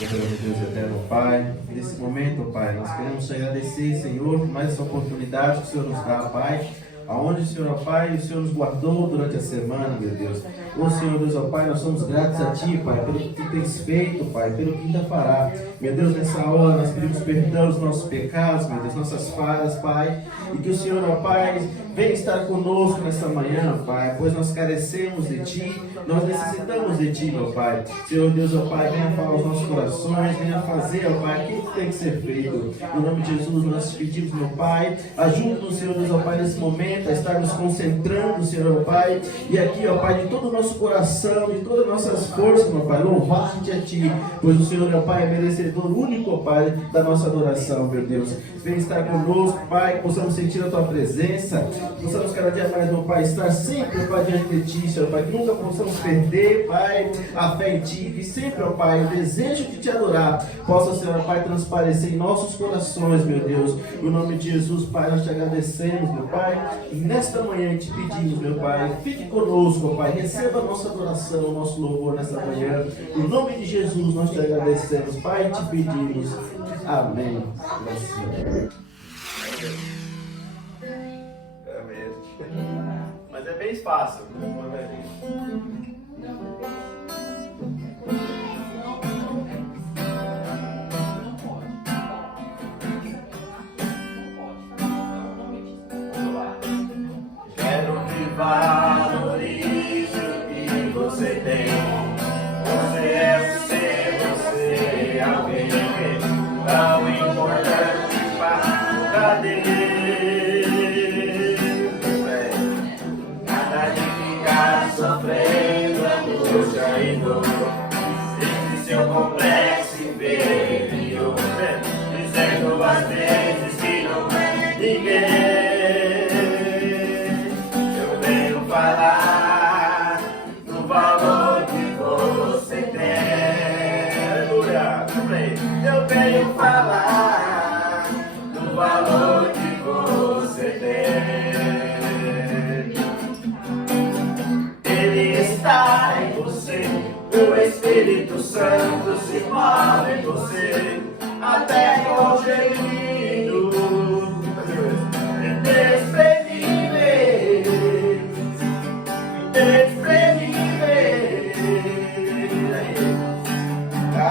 Poderoso Deus eterno, Pai, nesse momento, Pai, nós queremos te agradecer, Senhor, por mais essa oportunidade que o Senhor nos dá, Pai, aonde, Senhor, ó Pai, o Senhor nos guardou durante a semana, meu Deus. Ô Senhor Deus, ó Pai, nós somos gratos a Ti, Pai, pelo que Tu tens feito, Pai, pelo que ainda fará. Meu Deus, nessa hora nós pedimos perdão dos nossos pecados, meu Deus, nossas falhas, Pai, e que o Senhor, ó Pai, venha estar conosco nesta manhã, Pai, pois nós carecemos de Ti, nós necessitamos de Ti, meu Pai. Senhor Deus, ó Pai, venha falar aos nossos corações, venha fazer, ó Pai, aquilo que tem que ser feito. Em nome de Jesus, nós te pedimos, meu Pai, ajuda-nos, Senhor Deus, ó Pai, nesse momento, a estar nos concentrando, Senhor, ó Pai, e aqui, ó Pai, de todo o nosso coração, de todas as nossas forças, meu Pai, louvar-te a Ti, pois o Senhor, ó Pai, é merecedor único, ó Pai, da nossa adoração, meu Deus. Venha estar conosco, Pai, que possamos sentir a Tua presença, possamos cada dia mais, meu Pai, estar sempre, Pai, diante de Ti, Senhor, Pai, que nunca possamos perder, Pai, a fé em Ti, que sempre, ó Pai, o desejo de Te adorar possa, Senhor, ó Pai, transparecer em nossos corações, meu Deus. Em nome de Jesus, Pai, nós te agradecemos, meu Pai, e nesta manhã te pedimos, meu Pai, fique conosco, ó Pai, receba a nossa adoração, o nosso louvor nesta manhã. Em nome de Jesus, nós te agradecemos, Pai, e te pedimos. Amém. Amém. Mas é bem fácil. Quero que valorize o que você tem. Você é você é alguém tão importante para Deus. Nada de ficar sofrendo angústia e dor. Esse seu complexo inferior, dizendo às vezes que não é ninguém. Falar do valor que você tem. Aleluia. Eu venho falar do valor que você tem. Ele está em você, o Espírito Santo se move em você, até com o gemido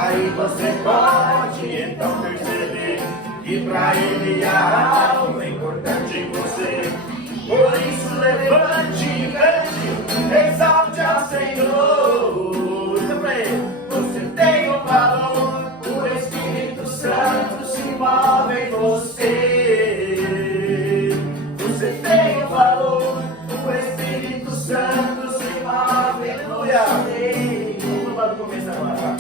aí você pode então perceber que pra ele há algo importante em você. Por isso levante e cante, exalte ao Senhor. Também você tem um valor, o Espírito Santo se move em você. Você tem um valor, o Espírito Santo se move em você. Vamos começar agora.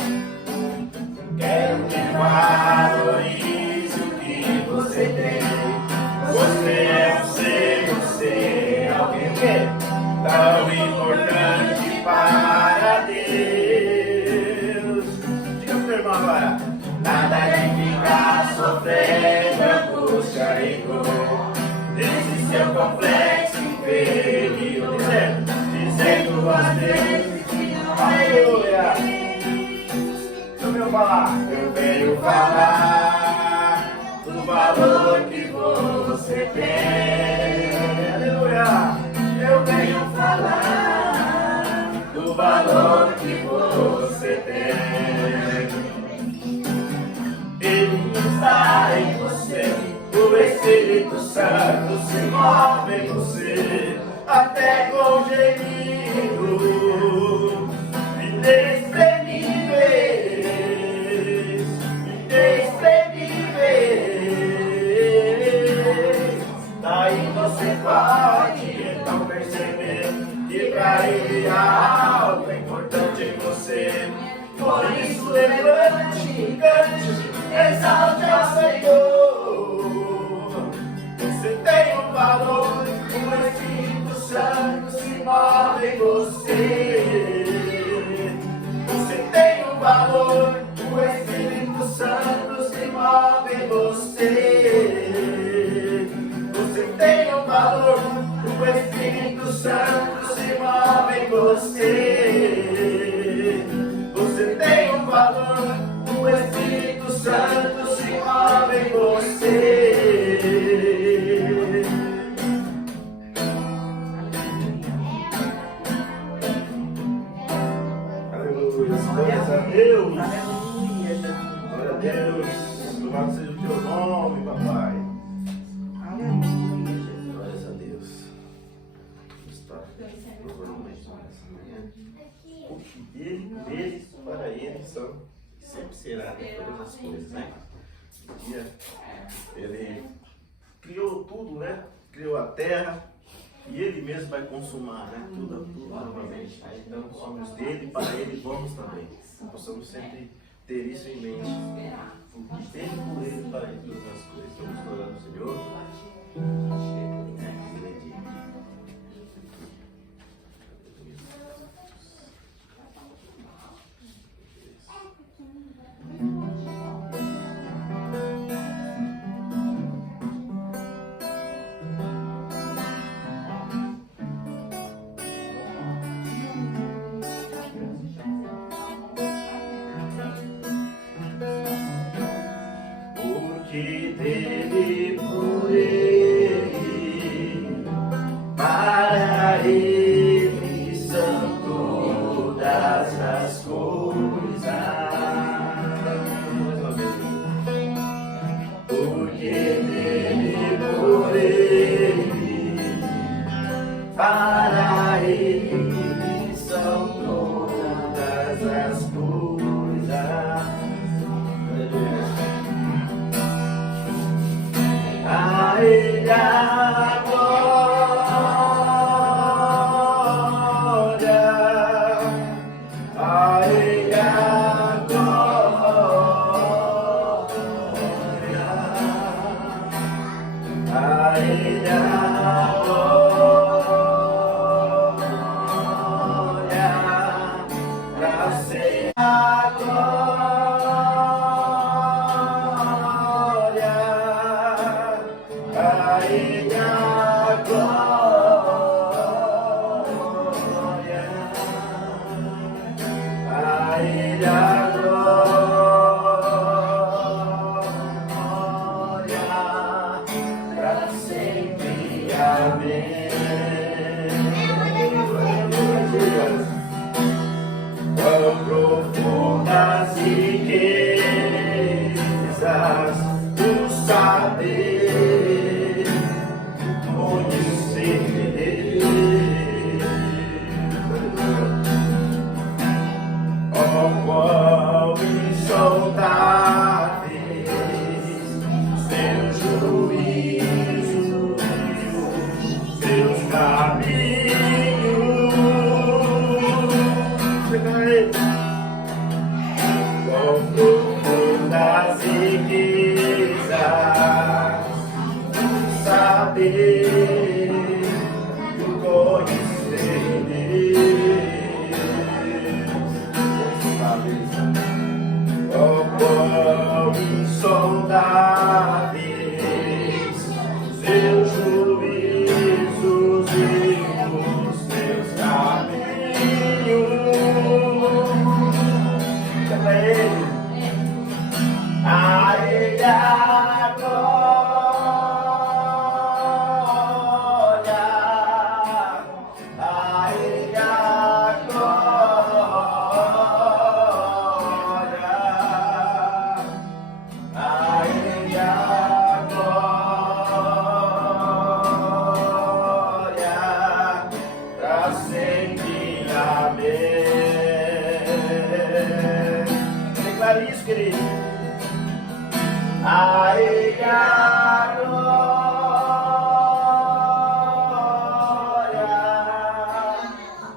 Quero que valorize o que você tem. Você é você é alguém tão importante para Deus. Diga pro irmão agora. Nada de ficar sofrendo angústia e dor. Esse seu complexo inferior, dizendo a Deus, aleluia. Eu venho falar do valor que você tem. Aleluia. Eu venho falar do valor que você tem. Ele está em você, o Espírito Santo se move em você, até com gemido inexprimíveis. Daí você pode então perceber que pra ele há algo importante em você. Por isso levante e cante, exalte ao Senhor. Você tem um valor, o Espírito Santo se move em você. Você tem um valor, o Espírito Santo se move em você. Você tem um valor, o Espírito Santo se move em você. Você tem um valor, o Espírito Santo se move em você. Aleluia, glória a Deus. Glória a Deus. Louvado seja o teu nome, papai. Glórias a Deus. Está louvando nessa manhã. O que deles para ele são, sempre será, né, todas as coisas, né? Ele criou tudo, né? Criou a terra e ele mesmo vai consumar, né? Tudo novamente. Né? Então somos dele, para ele vamos também. Possamos sempre ter isso em mente. O que dele, por ele, para ele todas as coisas. Estamos orando, Senhor. Que dele, por ele, para ele são todas as coisas. Porque dele, por ele, para ele são todas as coisas. A ele a glória, a ele a glória, a ele a glória, pra ser a glória. A ele a glória, a ele a glória, para sempre, amém. Quão profundas riquezas do saber, quão insondáveis seus juízos, seus caminhos. Quão profundas riquezas do saber, do conhecer oh, quão insondáveis seus juízos e os seus caminhos. A ele a glória, a ele a glória, a ele a glória, pra sempre, amém. Declare isso, querido. A ele a glória,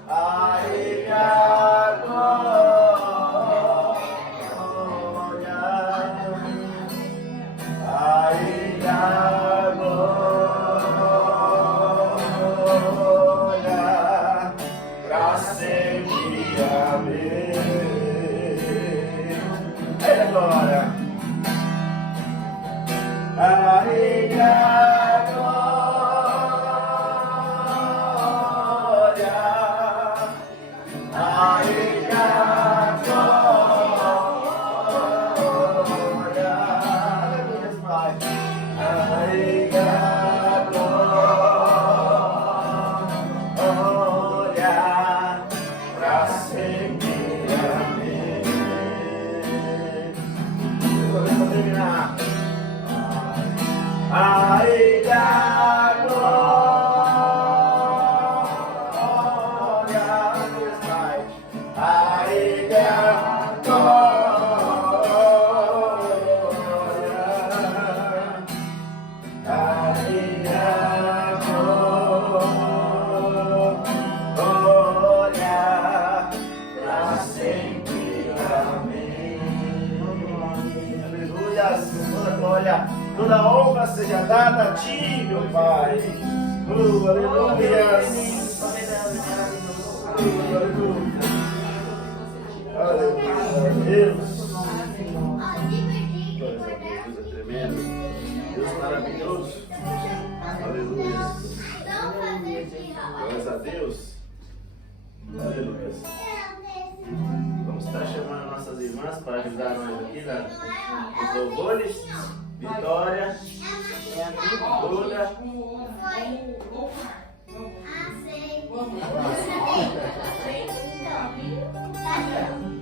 a ele a glória, a ele a glória, pra sempre, amém. Ele agora. A ele a glória, a ele a glória, glória, toda honra seja dada a Ti, meu Pai. Aleluia. Aleluia. Deus. Deus é tremendo. Deus maravilhoso. Aleluia. Glórias a Deus. Aleluia. Vamos estar chamando nossas irmãs para ajudar nós aqui nos louvores. Vitória, Duda.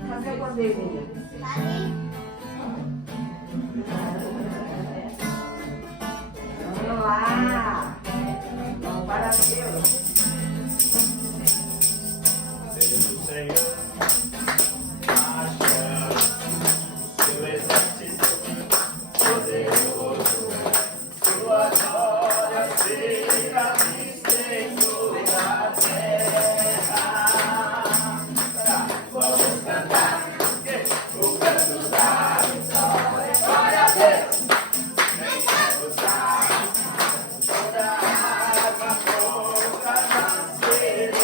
Cadê o bandeira? Vamos lá. Vamos para Deus. Seja o Senhor, marcha, seu exército poderoso, sua glória seja vista em toda a terra. Vamos cantar o canto da vitória. Glória a Deus, vem cantar toda a arma contra nós celestiais.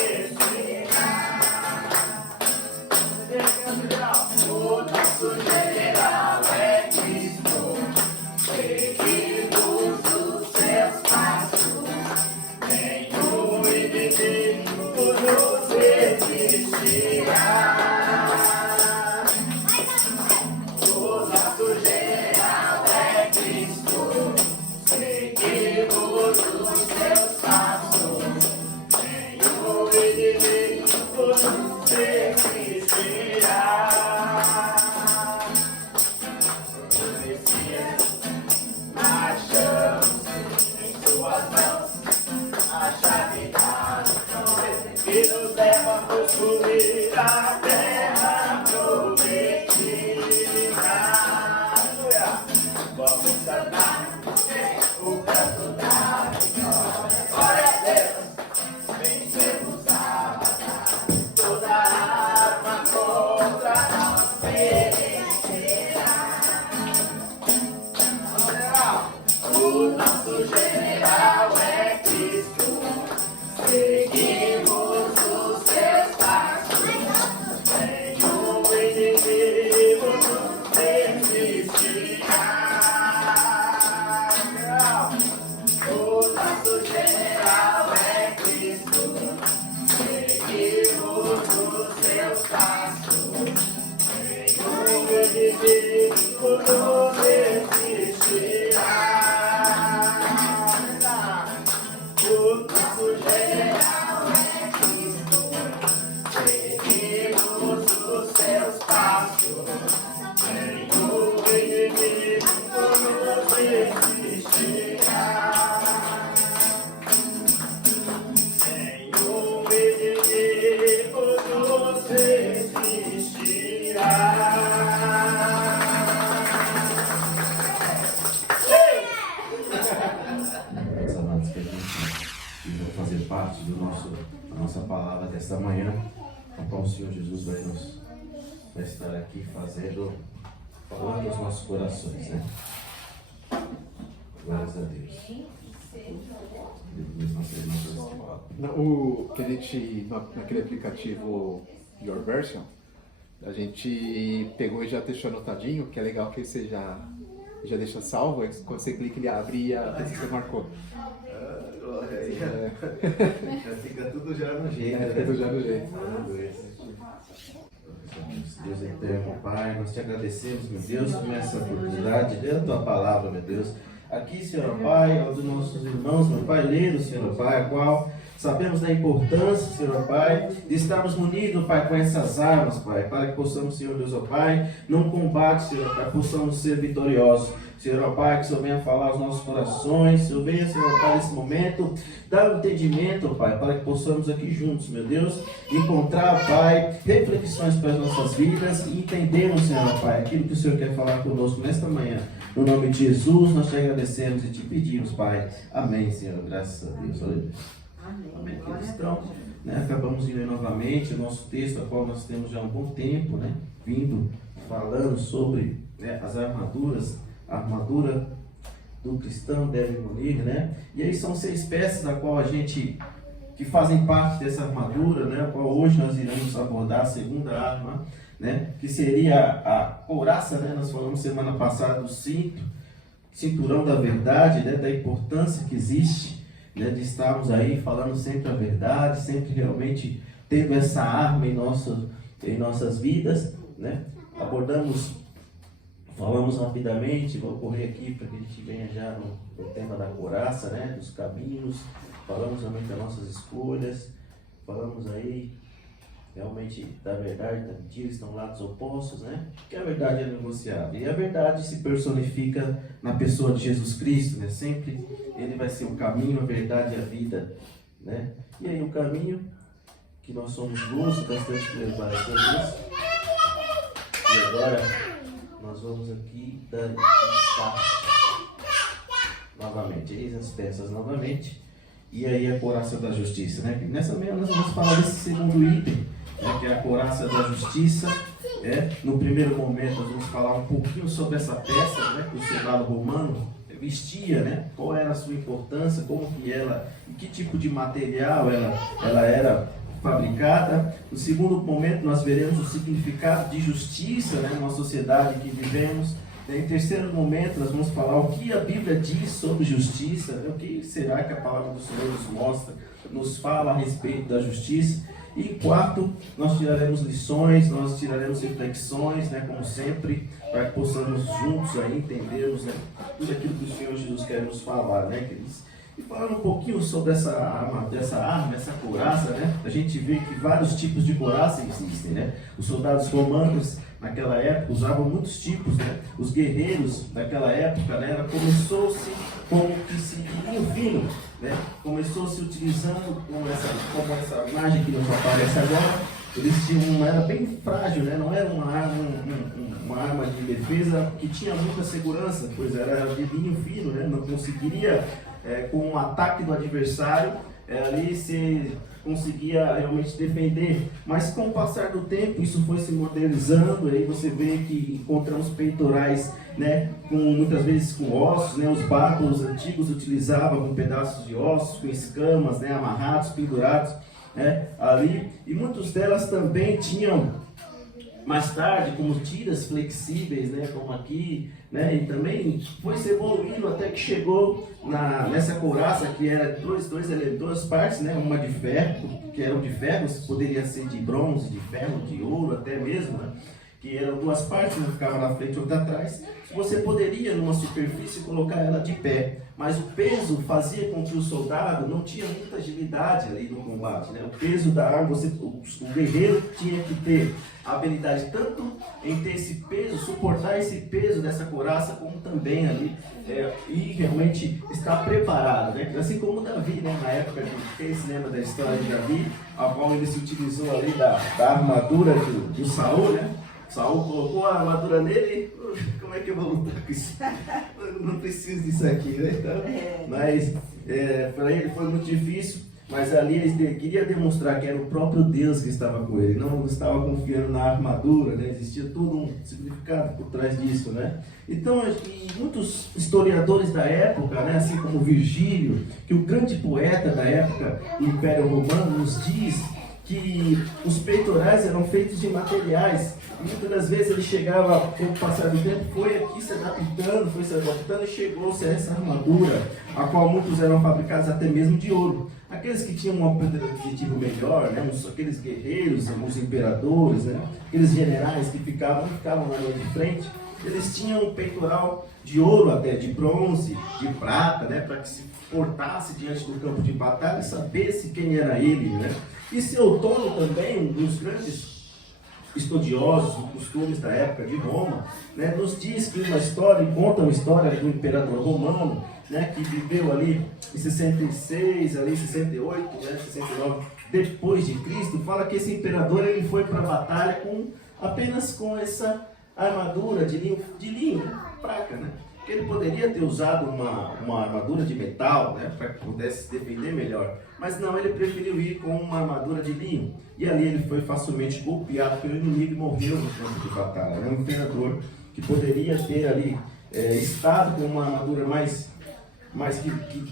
O nosso general é Cristo, seguimos os seus passos, nenhum inimigo nos resistirá. O nosso general é Cristo, seguimos os seus passos, nenhum inimigo nos resistirá. Marchamos em suas mãos, a chave da vitória que nos leva a possuir a terra prometida. Vamos cantar o canto da vitória. Glória a Deus, vencemos a batalha, toda arma contra nós perecerá. O nosso general é Cristo, seguimos os seus passos, nenhum inimigo nos resistirá. O nosso general é Cristo, seguimos os seus passos, nenhum inimigo nos resistirá. O nosso general é Cristo, seguimos os seus passos, nenhum inimigo nos resistirá. Nenhum inimigo nos resistirá. Meus amados, que a gente vai fazer parte da nossa palavra desta manhã, a qual o Senhor Jesus vai estar aqui falando aos nossos corações, né? Glórias a Deus. Deus, nossa irmã, Deus que fala. O que a gente, naquele aplicativo Your Version, a gente pegou e já deixou anotadinho, que é legal que você já deixa salvo, aí quando você clica ele abre e a que você marcou. Glória aí. Já fica tudo já no jeito. Fica tudo já no jeito. Deus eterno, Pai, nós te agradecemos, meu Deus, por essa oportunidade de ler a tua palavra, meu Deus. Aqui, Senhor Pai, aos nossos irmãos, meu Pai, lendo, Senhor Pai, a qual sabemos da importância, Senhor Pai, de estarmos munidos, Pai, com essas armas, Pai, para que possamos, Senhor Deus, ó Pai, num combate, Senhor Pai, possamos ser vitoriosos. Senhor, ó Pai, que o Senhor venha falar aos nossos corações, Senhor, venha, Senhor Pai, nesse momento, dar um entendimento, Pai, para que possamos aqui juntos, meu Deus, encontrar, Pai, reflexões para as nossas vidas e entendermos, Senhor Pai, aquilo que o Senhor quer falar conosco nesta manhã. No nome de Jesus, nós te agradecemos e te pedimos, Pai. Amém, Senhor, graças a Deus. Aleluia. Amém, queridos. Então, né, acabamos de ler novamente o nosso texto, a qual nós temos já há um bom tempo, né, vindo falando sobre, né, as armaduras a armadura do cristão deve munir, né? E aí são 6 peças da qual que fazem parte dessa armadura, né? A qual hoje nós iremos abordar a segunda arma, né? Que seria a couraça, né? Nós falamos semana passada do cinturão da verdade, né? Da importância que existe, né? De estarmos aí falando sempre a verdade, sempre realmente tendo essa arma em nossas vidas, né? Falamos rapidamente, vou correr aqui para que a gente venha já no tema da couraça, né? Dos caminhos, falamos também das nossas escolhas, falamos aí realmente da verdade, da mentira, estão lados opostos, né? Que a verdade é negociável. E a verdade se personifica na pessoa de Jesus Cristo, né? Sempre ele vai ser o caminho, a verdade e a vida, né? E aí o caminho, que nós somos luz, bastante preparação nisso. E agora nós vamos aqui dar novamente, eis as peças novamente. E aí a couraça da justiça, né? Nessa manhã nós vamos falar desse segundo item, né? Que é a couraça da justiça. No primeiro momento nós vamos falar um pouquinho sobre essa peça, né? Que o soldado romano vestia, né? Qual era a sua importância, como que ela, que tipo de material ela era fabricada. No segundo momento nós veremos o significado de justiça, né? Numa sociedade que vivemos. Em terceiro momento nós vamos falar o que a Bíblia diz sobre justiça, né? O que será que a palavra do Senhor nos mostra, nos fala a respeito da justiça. E em quarto, nós tiraremos lições, nós tiraremos reflexões, né, como sempre, para que possamos juntos aí entendermos, né, tudo aquilo que o Senhor Jesus quer nos falar, né, queridos? E falando um pouquinho sobre essa arma, essa couraça, né, a gente vê que vários tipos de couraça existem, né? Os soldados romanos, naquela época, usavam muitos tipos, né? Os guerreiros daquela época, né, começou-se com esse linho fino, né? Começou-se utilizando como essa imagem que nos aparece agora. Eles tinham era bem frágil, né? Não era uma arma de defesa que tinha muita segurança, pois era de linho fino, né? Não conseguiria, com o ataque do adversário, ali se conseguia realmente defender. Mas com o passar do tempo isso foi se modernizando, aí você vê que encontramos peitorais, né, muitas vezes com ossos, né? Os bárbaros antigos utilizavam com pedaços de ossos, com escamas, né, amarrados, pendurados, né, ali, e muitas delas também tinham mais tarde como tiras flexíveis, né, como aqui, né, e também foi se evoluindo até que chegou nessa couraça que era duas partes, né, uma de ferro, que eram de ferro, poderia ser de bronze, de ferro, de ouro até mesmo, né, que eram duas partes, uma ficava na frente e outra atrás. Você poderia numa superfície colocar ela de pé, mas o peso fazia com que o soldado não tinha muita agilidade ali no combate, né? O peso da arma, o guerreiro tinha que ter a habilidade tanto em ter esse peso, suportar esse peso dessa couraça, como também ali e realmente estar preparado, né? Assim como Davi, né? Na época de quem se lembra da história de Davi, a qual ele se utilizou ali da armadura de Saul, né? Saul colocou a armadura nele e como é que eu vou lutar com isso? Eu não preciso disso aqui, né? Então, mas para ele foi muito difícil, mas ali ele queria demonstrar que era o próprio Deus que estava com ele, não estava confiando na armadura, né? Existia todo um significado por trás disso, né? Então, muitos historiadores da época, né, assim como Virgílio, que o grande poeta da época do Império Romano, nos diz que os peitorais eram feitos de materiais. Muitas das vezes ele chegava, com o passar do tempo, foi aqui se adaptando e chegou-se a essa armadura, a qual muitos eram fabricados até mesmo de ouro. Aqueles que tinham um objetivo melhor, né, aqueles guerreiros, os imperadores, né, aqueles generais que ficavam na linha de frente, eles tinham um peitoral de ouro, até de bronze, de prata, né, para que se portasse diante do campo de batalha e sabesse quem era ele, né? E seu dono também, um dos grandes estudiosos dos costumes da época de Roma, né, nos diz que conta uma história do imperador romano, né, que viveu ali em 66, ali 68, né, 69 depois de Cristo. Fala que esse imperador ele foi para a batalha apenas com essa armadura de linho, prata, né? Ele poderia ter usado uma armadura de metal, né, para que pudesse se defender melhor, mas não, ele preferiu ir com uma armadura de linho, e ali ele foi facilmente golpeado pelo inimigo e morreu no campo de batalha. Era um imperador que poderia ter ali Estado com uma armadura mais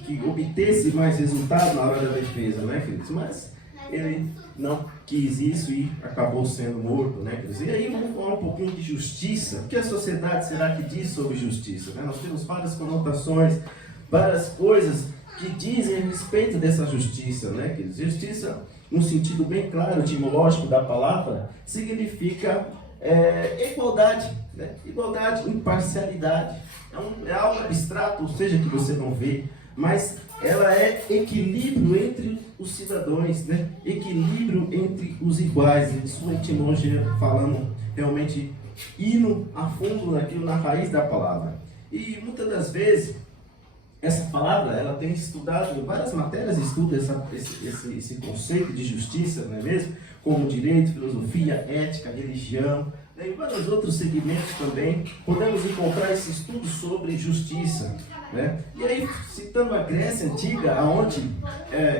que obtesse mais resultado na hora da defesa, né, queridos? Mas ele não quis isso e acabou sendo morto, né, queridos? E aí vamos falar um pouquinho de justiça. O que a sociedade será que diz sobre justiça? Né? Nós temos várias conotações, várias coisas que dizem a respeito dessa justiça, né, queridos? Justiça, no sentido bem claro, etimológico da palavra, significa igualdade, né? Igualdade, imparcialidade. É algo abstrato, ou seja, que você não vê, mas ela é equilíbrio entre os cidadãos, né? Equilíbrio entre os iguais. Em sua etimologia, falando realmente indo a fundo naquilo, na raiz da palavra. E muitas das vezes essa palavra, ela tem estudado, em várias matérias estuda esse conceito de justiça, não é mesmo? Como direito, filosofia, ética, religião, né? E vários outros segmentos também, podemos encontrar esse estudo sobre justiça, né? E aí, citando a Grécia Antiga, onde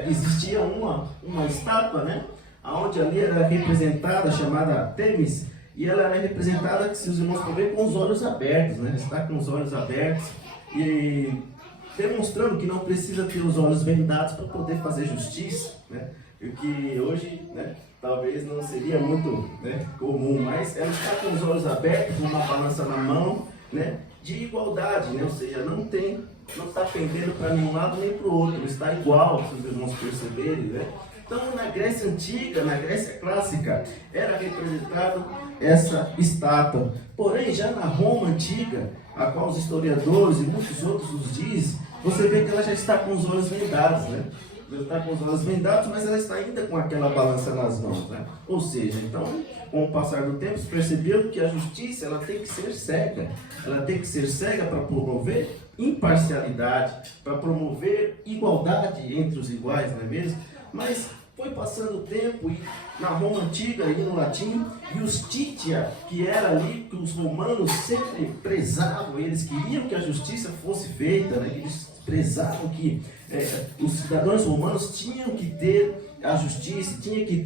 existia uma estátua, né? Onde ali era representada, chamada Temis, e ela era representada, se os irmãos podem ver, com os olhos abertos, né? Está com os olhos abertos, e demonstrando que não precisa ter os olhos vendados para poder fazer justiça, né? O que hoje, né, talvez não seria muito, né, comum, mas ela está com os olhos abertos, com uma balança na mão, né, de igualdade, né? Ou seja, não está pendendo para nenhum lado nem para o outro, está igual, se os irmãos perceberem, né? Então, na Grécia Antiga, na Grécia Clássica, era representado essa estátua. Porém, já na Roma Antiga, a qual os historiadores e muitos outros nos dizem, você vê que ela já está com os olhos vendados, né? Ela está com os olhos vendados, mas ela está ainda com aquela balança nas mãos, né? Ou seja, então, com o passar do tempo, se percebeu que a justiça, ela tem que ser cega. Ela tem que ser cega para promover imparcialidade, para promover igualdade entre os iguais, não é mesmo? Mas foi passando o tempo e na Roma Antiga e no latim, justitia, que era ali que os romanos sempre prezavam, eles queriam que a justiça fosse feita, né? Eles prezavam que os cidadãos romanos tinham que ter a justiça, tinha que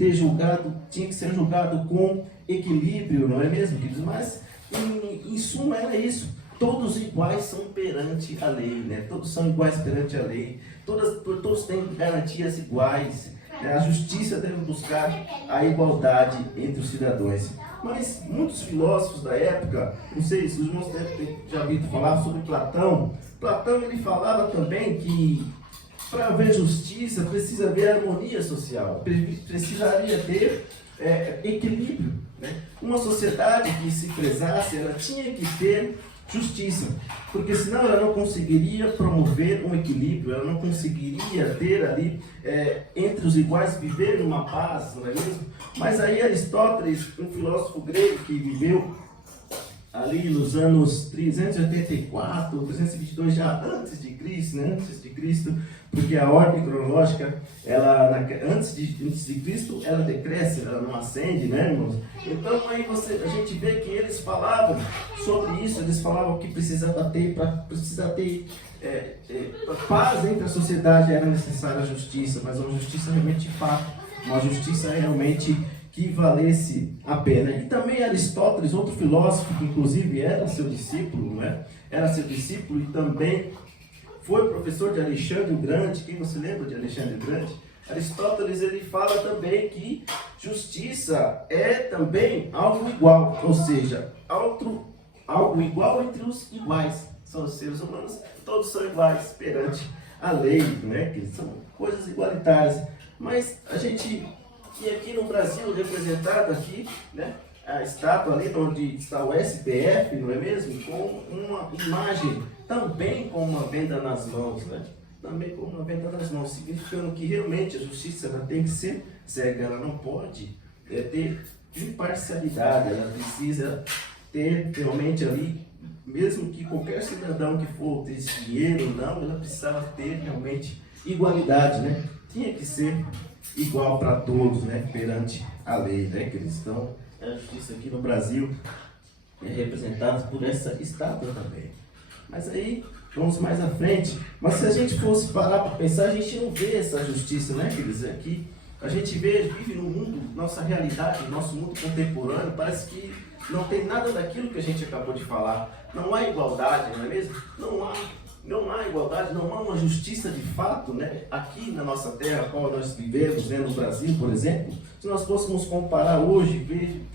ser julgado com equilíbrio, não é mesmo, queridos? Mas em suma era isso. Todos iguais são perante a lei, né? Todos são iguais perante a lei. Todos têm garantias iguais. A justiça deve buscar a igualdade entre os cidadãos. Mas muitos filósofos da época, não sei se os irmãos devem ter já ouvido falar sobre Platão. Platão, ele falava também que para haver justiça precisa haver harmonia social, precisaria ter equilíbrio, né? Uma sociedade que se prezasse, ela tinha que ter justiça, porque senão ela não conseguiria promover um equilíbrio, ela não conseguiria ter ali, entre os iguais, viver numa paz, não é mesmo? Mas aí Aristóteles, um filósofo grego que viveu ali nos anos 384, 322 já antes de Cristo, né? Antes de Cristo, porque a ordem cronológica, ela antes de Cristo, ela decresce, ela não ascende, né, irmãos? Então aí a gente vê que eles falavam sobre isso, eles falavam que precisava ter paz entre a sociedade, era necessária a justiça, mas uma justiça realmente de fato, uma justiça realmente que valesse a pena. E também Aristóteles, outro filósofo que inclusive era seu discípulo, não é? Era seu discípulo e também foi professor de Alexandre o Grande. Quem não se lembra de Alexandre o Grande? Aristóteles, ele fala também que justiça é também algo igual, ou seja, algo igual entre os iguais. São os seres humanos, todos são iguais perante a lei, né? Que são coisas igualitárias. Mas a gente, e aqui no Brasil, representado aqui, né? A estátua ali onde está o STF, não é mesmo? Com uma imagem, também com uma venda nas mãos, né? Também com uma venda nas mãos, significando que realmente a justiça ela tem que ser cega, ela não pode ter imparcialidade, ela precisa ter realmente ali, mesmo que qualquer cidadão que for ter esse dinheiro ou não, ela precisava ter realmente igualdade, né? Tinha que ser igual para todos, né? Perante a lei, né, cristão? A justiça aqui no Brasil é representada por essa estátua também. Mas aí, vamos mais à frente. Mas se a gente fosse parar para pensar, a gente não vê essa justiça, né, queridos? Aqui, a gente vive no mundo, nossa realidade, nosso mundo contemporâneo, parece que não tem nada daquilo que a gente acabou de falar. Não há igualdade, não é mesmo? Não há igualdade, não há uma justiça de fato, né? Aqui na nossa terra, qual nós vivemos, né? No Brasil, por exemplo, se nós fôssemos comparar hoje,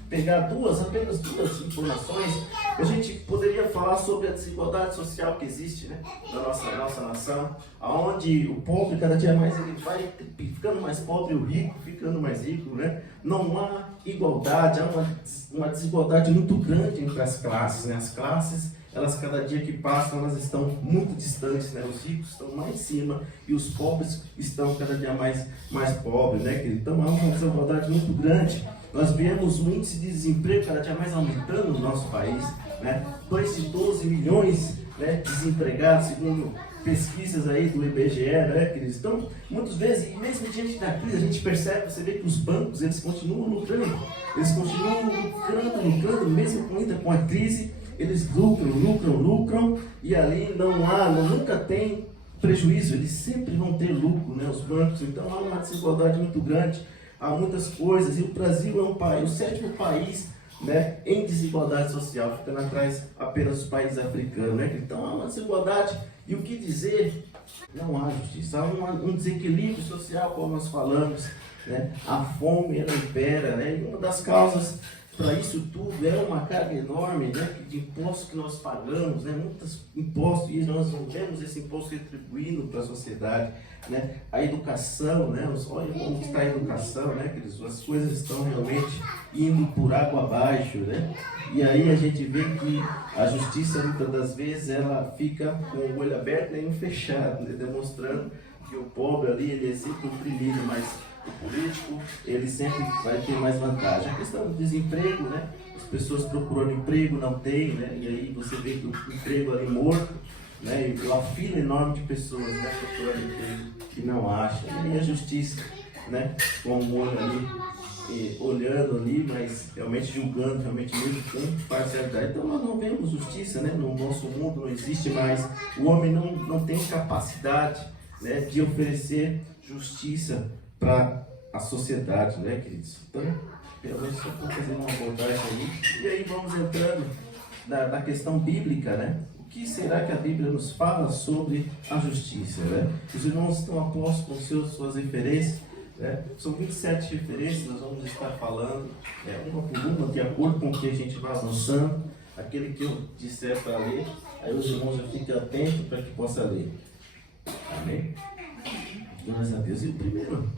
pegar apenas duas informações, a gente poderia falar sobre a desigualdade social que existe, né? Na nossa nação, onde o pobre cada dia mais ele vai ficando mais pobre e o rico ficando mais rico, né? Não há igualdade, há uma desigualdade muito grande entre as classes, né? As classes, elas cada dia que passam, elas estão muito distantes, né? Os ricos estão lá em cima e os pobres estão cada dia mais pobres, né? Então há uma desigualdade muito grande. Nós vemos o índice de desemprego cada dia mais aumentando no nosso país, né? 2,12 milhões, né, desempregados, segundo pesquisas aí do IBGE, né, queridos? Então, muitas vezes, mesmo diante da crise, a gente percebe, você vê que os bancos, eles continuam lucrando, mesmo ainda com a crise, eles lucram, e ali nunca tem prejuízo, eles sempre vão ter lucro, né, os bancos. Então há uma desigualdade muito grande, há muitas coisas, e o Brasil é o 7º país, né, em desigualdade social, ficando atrás apenas dos países africanos, né? Então há uma desigualdade, e o que dizer? Não há justiça, há um desequilíbrio social, como nós falamos, né? A fome, ela impera, né? E uma das causas para isso tudo é uma carga enorme, né, de impostos que nós pagamos, né, muitos impostos, e nós não vemos esse imposto retribuindo para a sociedade, né, a educação, né, olha como está a educação, né, as coisas estão realmente indo por água abaixo, né, e aí a gente vê que a justiça muitas das vezes ela fica com o olho aberto e um fechado, né, demonstrando que o pobre ali ele é sempre oprimido, mas o político, ele sempre vai ter mais vantagem. A questão do desemprego, né? As pessoas procurando emprego, não tem, né? E aí você vê que o emprego ali morto, né? E uma fila enorme de pessoas, né? Procurando emprego que não acham. E a justiça, né? Com o olho ali, olhando ali, mas realmente julgando, realmente mesmo com parcialidade. Então nós não vemos justiça, né? No nosso mundo não existe mais. O homem não tem capacidade, né? De oferecer justiça para a sociedade, né, queridos? Então, realmente só estou fazendo uma abordagem aí. E aí vamos entrando na questão bíblica, né? O que será que a Bíblia nos fala sobre a justiça, né? Os irmãos estão apostos com suas referências, né? São 27 referências, nós vamos estar falando uma por uma, de acordo com o que a gente vai avançando. Aquele que eu disser para ler, aí os irmãos já fiquem atentos para que possa ler. Amém? Glórias a Deus. E o primeiro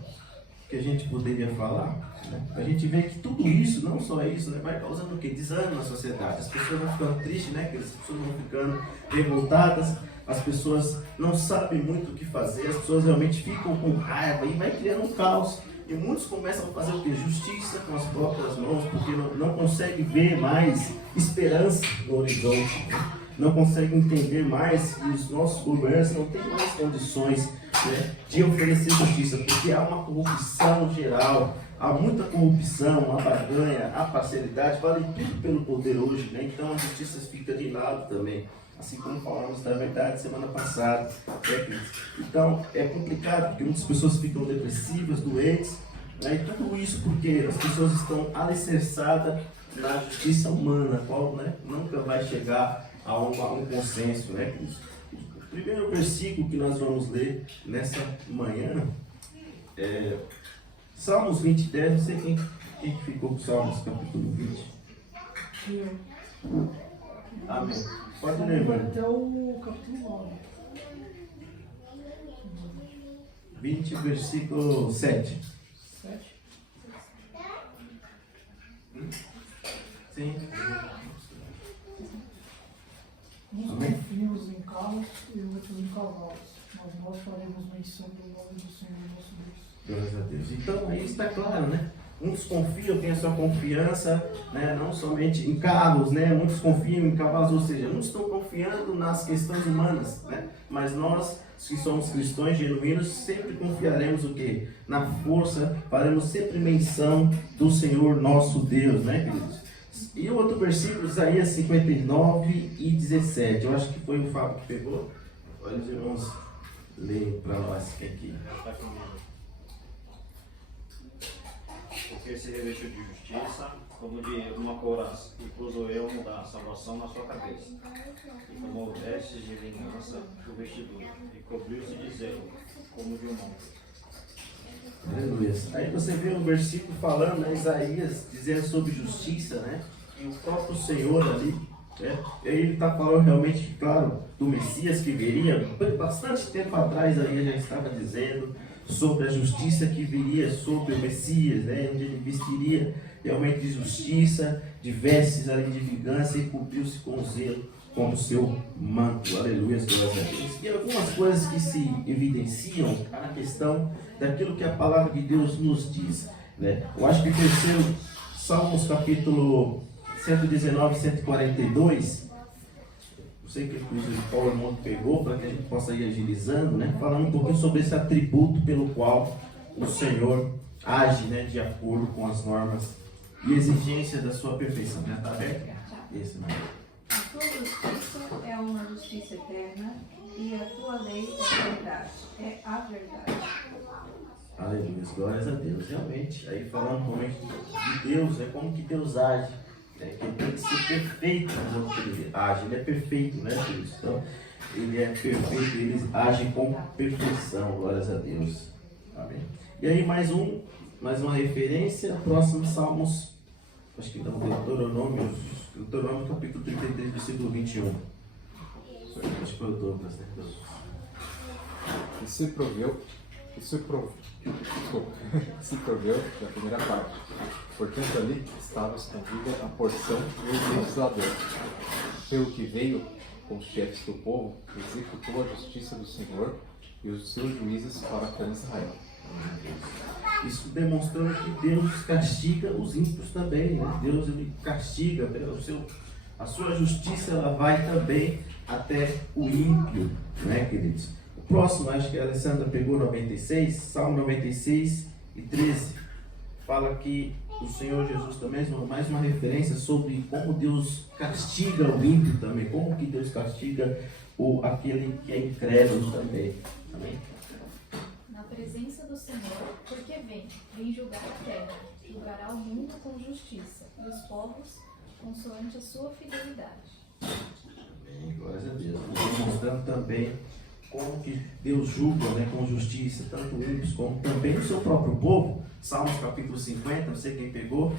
que a gente poderia falar, né? A gente vê que tudo isso, não só isso, né, vai causando o quê? Desânimo na sociedade. As pessoas vão ficando tristes, né? As pessoas vão ficando revoltadas, as pessoas não sabem muito o que fazer, as pessoas realmente ficam com raiva e vai criando um caos. E muitos começam a fazer o quê? Justiça com as próprias mãos, porque não conseguem ver mais esperança no horizonte, né? Não conseguem entender mais que os nossos governantes não têm mais condições, né, de oferecer justiça, porque há uma corrupção geral, há muita corrupção, a barganha, a parcialidade, vale tudo pelo poder hoje, né? Então a justiça fica de lado também, assim como falamos da verdade semana passada, né? Então é complicado, porque muitas pessoas ficam depressivas, doentes, né? E tudo isso porque as pessoas estão alicerçadas na justiça humana, a qual, né, nunca vai chegar a um consenso, né? O primeiro versículo que nós vamos ler nessa manhã é Salmos 20:10. Não sei quem ficou com Salmos capítulo 20. Amém. Pode ler, mano. Até o capítulo 9. 20, versículo 7. 7. Sim. Uns Amém. confiamos em carros e outros em cavalos, mas nós faremos menção do nome do Senhor nosso Deus. Glórias a Deus. Então aí está claro, né? Muitos confiam, têm a sua confiança, né, não somente em carros, né? Muitos confiam em cavalos, ou seja, muitos estão confiando nas questões humanas, né? Mas nós, que somos cristãos genuínos, sempre confiaremos o quê? Na força, faremos sempre menção do Senhor nosso Deus, né, queridos? E o outro versículo, Isaías 59:17. Eu acho que foi o Fábio que pegou. Olha os irmãos leem para nós aqui. Porque se revestiu de justiça, como de uma couraça, e pôs o elmo da salvação na sua cabeça, e tomou vestes de vingança do vestidor, e cobriu-se de zelo, como de um monte. Aleluia. Aí você vê um versículo falando, né, Isaías, dizendo sobre justiça, né? E o próprio Senhor ali, né? E aí ele está falando realmente, claro, do Messias que viria. Bastante tempo atrás aí já estava dizendo sobre a justiça que viria sobre o Messias, né? Onde ele vestiria realmente de justiça, de vestes ali de vingança e cobriu-se com zelo com o seu manto. Aleluia, glórias a Deus. E algumas coisas que se evidenciam na questão daquilo que a palavra de Deus nos diz, né? Eu acho que o terceiro, Salmos capítulo 119, 142, eu sei que inclusive Paulo irmão pegou para que a gente possa ir agilizando, né? Falando um pouquinho sobre esse atributo pelo qual o Senhor age, né? De acordo com as normas e exigências da sua perfeição. Já está aberto? Esse, né? A tua justiça é uma justiça eterna e a tua lei é verdade, é a verdade. Aleluia, glórias a Deus. Realmente, aí falando realmente de Deus, né? Como que Deus age, né? Que ele tem que ser perfeito no que ele age. Ele é perfeito, né, Deus? Então, ele é perfeito, ele age com perfeição, glórias a Deus. Amém. E aí mais uma referência, próximo Salmos, acho que não, Deuteronômio capítulo 33, versículo 21. Acho que foi o Douglas, né? E se proveu da primeira parte. Portanto, ali estava escondida a porção do legislador. Pelo que veio com os chefes do povo, executou a justiça do Senhor e os seus juízes para com Israel. Isso demonstrando que Deus castiga os ímpios também, né? Deus ele castiga, a sua justiça ela vai também até o ímpio, né, queridos? O próximo, acho que a Alessandra pegou 96, Salmo 96 e 13, fala que o Senhor Jesus também, mais uma referência sobre como Deus castiga o ímpio também, como que Deus castiga aquele que é incrédulo também. Amém? Na presença do Senhor, porque vem julgar a terra, julgará o mundo com justiça, e os povos consoante a sua fidelidade. Amém, glórias a Deus. Demonstrando também como que Deus julga, né, com justiça, tanto ímpios como também o seu próprio povo. Salmos capítulo 50, não sei quem pegou,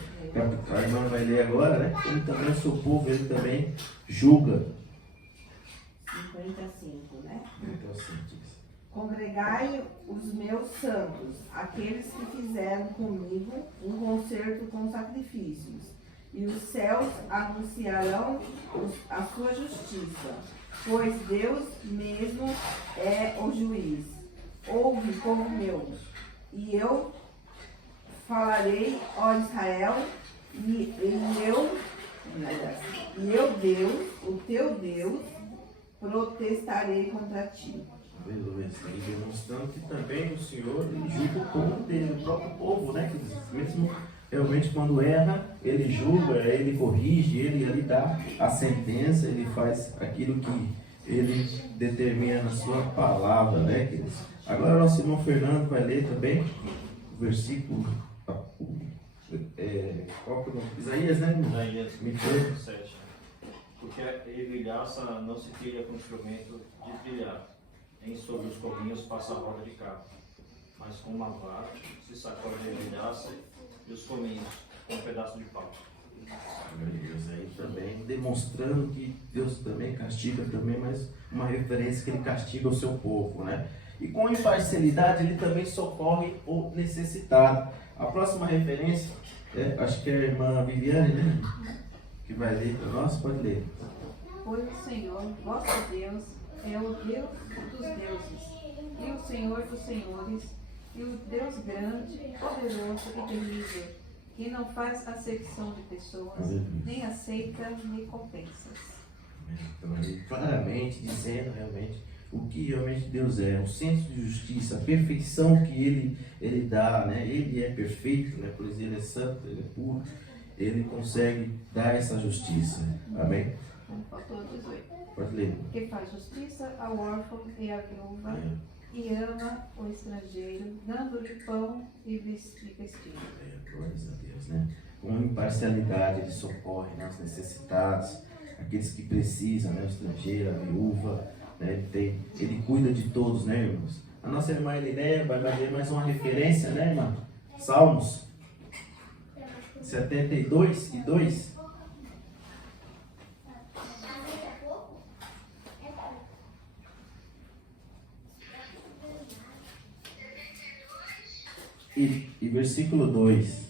a irmã vai ler agora, né? Como também o seu povo, ele também julga. 55, né? Então, assim, diz. Congregai os meus santos, aqueles que fizeram comigo um concerto com sacrifícios, e os céus anunciarão a sua justiça, pois Deus mesmo é o juiz. Ouve, povo meu, e eu falarei, ó Israel, e eu, Deus, o teu Deus, protestarei contra ti. Aleluia. E demonstrando que também o Senhor ele julga o povo dele, o próprio povo, né? Que mesmo realmente quando erra, ele julga, ele corrige, ele ali dá a sentença, ele faz aquilo que ele determina na sua palavra, né, queridos? Agora nosso irmão Fernando vai ler também o versículo, qual que é o nome? Isaías, né, irmão? Isaías Me foi. 7. Porque a ervilhaça não se trilha com instrumento de trilhar, nem sobre os covinhos passa a roda de carro, mas com uma vara se sacode a ervilhaça e os cominhos com um pedaço de pau. Meu Deus, aí também demonstrando que Deus também castiga também, mas uma referência que ele castiga o seu povo, né? E com imparcialidade ele também socorre o necessitado. A próxima referência, acho que é a irmã Viviane, né? Que vai ler para nós, pode ler. Pois o Senhor, vosso Deus, é o Deus dos deuses, e o Senhor dos senhores, e o Deus grande, poderoso e terrível, que não faz acepção de pessoas, nem aceita recompensas. Então, ele claramente dizendo realmente o que realmente Deus é, o senso de justiça, a perfeição que ele dá, né? Ele é perfeito, né? Pois ele é santo, ele é puro, ele consegue dar essa justiça. Amém? Faltou 18. Pode ler. Que faz justiça ao órfão e à viúva, e ama o estrangeiro, dando-lhe pão e vestir. Glórias a Deus, né? com imparcialidade Ele socorre, né, os necessitados, aqueles que precisam, né, o estrangeiro, a viúva, né, ele cuida de todos, né, irmãos? A nossa irmã Eliné vai fazer mais uma referência, né, irmã? Salmos 72:2. E versículo 2.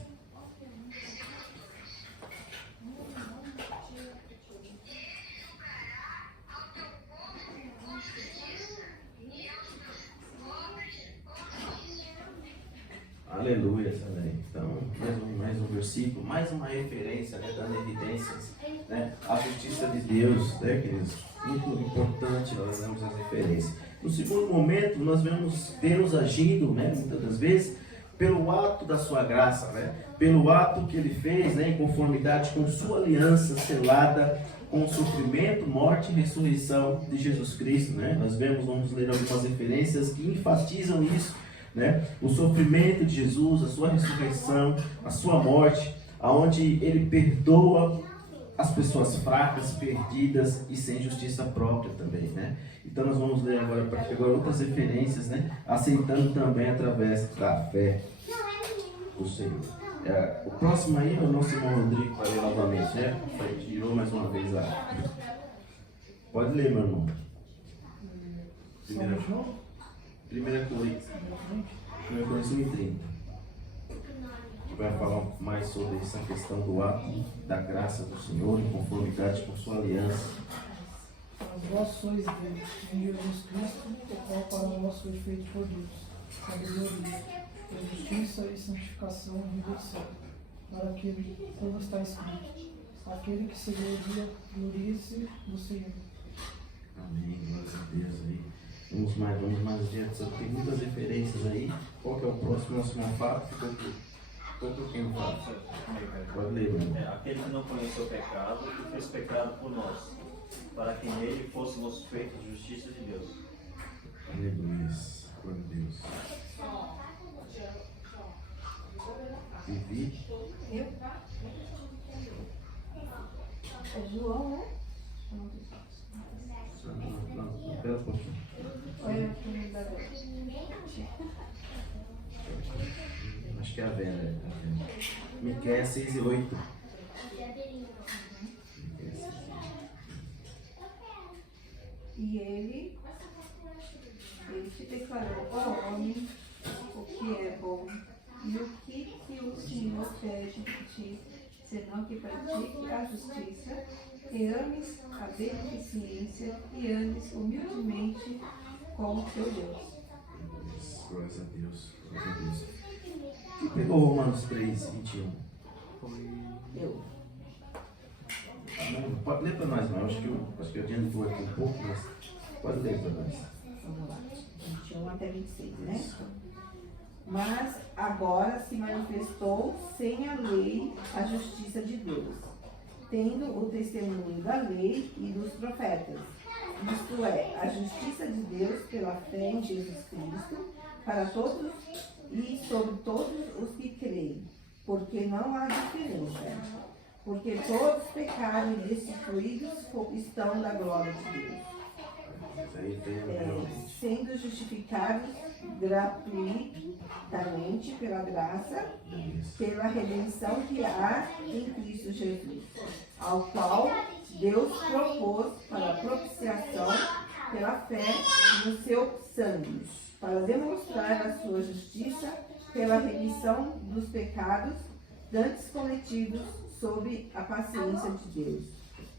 Aleluia também. Então, mais um versículo, mais uma referência, né, dando evidências, né, à justiça de Deus, né, queridos? Muito importante nós damos as referências. No segundo momento, nós vemos Deus agindo, né, muitas das vezes, pelo ato da sua graça, né, pelo ato que Ele fez, né, em conformidade com sua aliança selada com o sofrimento, morte e ressurreição de Jesus Cristo, né? Nós vamos ler algumas referências que enfatizam isso, né? O sofrimento de Jesus, a sua ressurreição, a sua morte, aonde Ele perdoa as pessoas fracas, perdidas e sem justiça própria também, né? Então nós vamos ler agora, a partir de agora, outras referências, né? Aceitando também através da fé do Senhor. O próximo aí é o nosso irmão Rodrigo, vai ler novamente, né? Ele tirou mais uma vez a... Pode ler, meu irmão. Salmo de novo? 1 Coríntios 1:30. Vai falar mais sobre essa questão do ato da graça do Senhor em conformidade com sua aliança. As vós sois dele, em Jesus Cristo, o qual para nós foi feito por Deus, sabedoria, justiça e santificação e redenção, para que, como está escrito, aquele que se gloria, glorie-se no Senhor. Amém, glória a Deus aí. Vamos mais adiante, só tem muitas referências aí. Qual que é o próximo? Nosso fato ficou aqui. Qual que é o fato? Pode ler, irmão. Aquele que não conheceu o pecado e fez pecado por nós, para que nele fôssemos feitos justiça de Deus. Aleluia, glória a Deus. Vivi. Eu? É João, né? Não, espera um pouquinho. Olha aqui no dador. Acho que é a Vera. Miqueias 6:8. E ele te declarou, ó homem, o que é bom e o que o Senhor pede de ti, senão que pratique a justiça, que ames a beneficência e ames humildemente com o teu Deus. Glória a Deus, glória a Deus. Quem pegou Romanos 3:21? Eu. Não, pode ler para nós, não. Acho que eu adiantou aqui um pouco, mas pode ler para nós. Vamos lá. 21 até 26, né? Mas agora se manifestou sem a lei a justiça de Deus, tendo o testemunho da lei e dos profetas, isto é, a justiça de Deus pela fé em Jesus Cristo, para todos e sobre todos os que creem, porque não há diferença, porque todos pecaram e destituídos estão da glória de Deus, sendo justificados gratuitamente pela graça, pela redenção que há em Cristo Jesus, ao qual Deus propôs para a propiciação pela fé no seu sangue, para demonstrar a sua justiça pela remissão dos pecados dantes cometidos sob a paciência de Deus,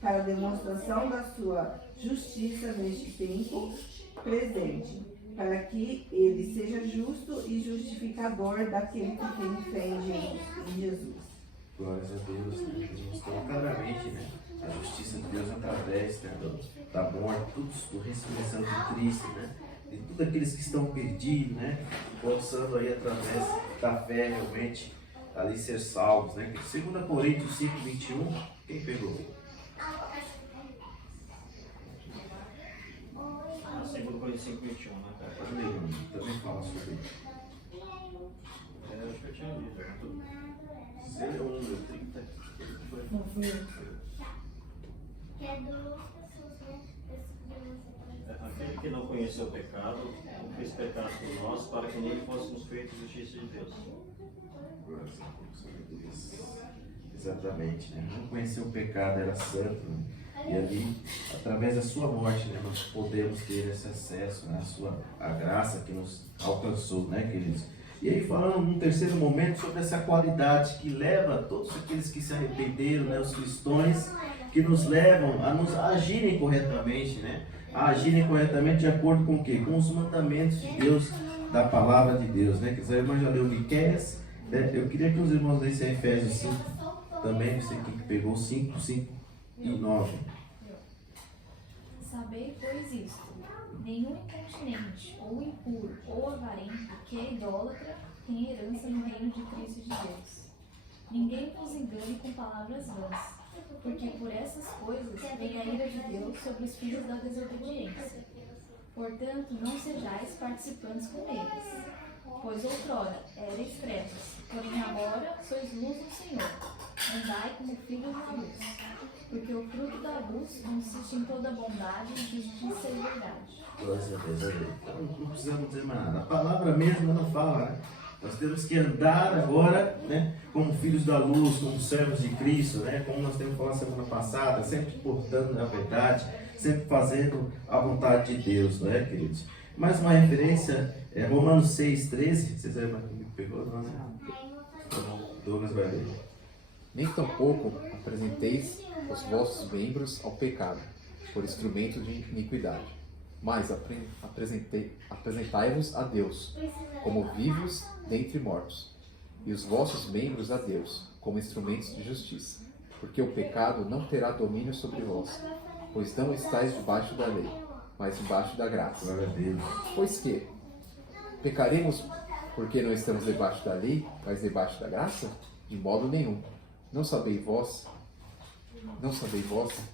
para a demonstração da sua justiça neste tempo presente, para que ele seja justo e justificador daquele que tem fé em Jesus. Glória a Deus, né? Mostrou claramente, né, a justiça de Deus através, né, da morte, da ressurreição de Cristo, né, de todos aqueles que estão perdidos, né, possando aí através da fé realmente ali ser salvos, né. 2 Coríntios 5:21, quem pegou? 2 Coríntios 5:21, né? Pode ler, irmão. Também fala sobre isso. que eu tinha lido. Né? Seria um do 30. Não, foi eu. Aquele que não conheceu o pecado, fez pecado por nós, para que nele fôssemos feitos justiça de Deus. Exatamente, né? Não conhecer o pecado, era santo, né? E ali, através da sua morte, né, nós podemos ter esse acesso, né, a graça que nos alcançou, né, queridos? E aí falando num terceiro momento sobre essa qualidade que leva todos aqueles que se arrependeram, né, os cristãos, que nos levam a nos agirem corretamente, né? A agirem corretamente de acordo com o quê? Com os mandamentos de Deus, da palavra de Deus, né? Quer a irmã já leu Miqueias, né? Eu queria que os irmãos lessem Efésios 5, também, você que pegou 5, 5 e 9. Sabei, pois isto: nenhum incontinente, ou impuro, ou avarento, que é idólatra, tem herança no reino de Cristo e de Deus. Ninguém vos engane com palavras vãs, porque por essas coisas vem a ira de Deus sobre os filhos da desobediência. Portanto, não sejais participantes com eles, pois outrora erais trevas, porém agora sois luz do Senhor. Andai como filhos da luz, porque o fruto da luz consiste em toda bondade, justiça e verdade. Glória a Deus, amém. Então não precisamos dizer mais nada. A palavra mesmo ela fala, né? Nós temos que andar agora, né, como filhos da luz, como servos de Cristo, né, como nós temos falado semana passada, sempre portando a verdade, sempre fazendo a vontade de Deus, não é, queridos? Mais uma referência é Romanos 6,13. Vocês lembram que me pegou? Não, né? Douglas vai ler. Nem tampouco apresenteis os vossos membros ao pecado, por instrumento de iniquidade, mas apresentai-vos a Deus, como vivos dentre mortos, e os vossos membros a Deus, como instrumentos de justiça. Porque o pecado não terá domínio sobre vós, pois não estáis debaixo da lei, mas debaixo da graça. Glória a Deus. Pois que pecaremos porque não estamos debaixo da lei, mas debaixo da graça? De modo nenhum. Não sabeis vós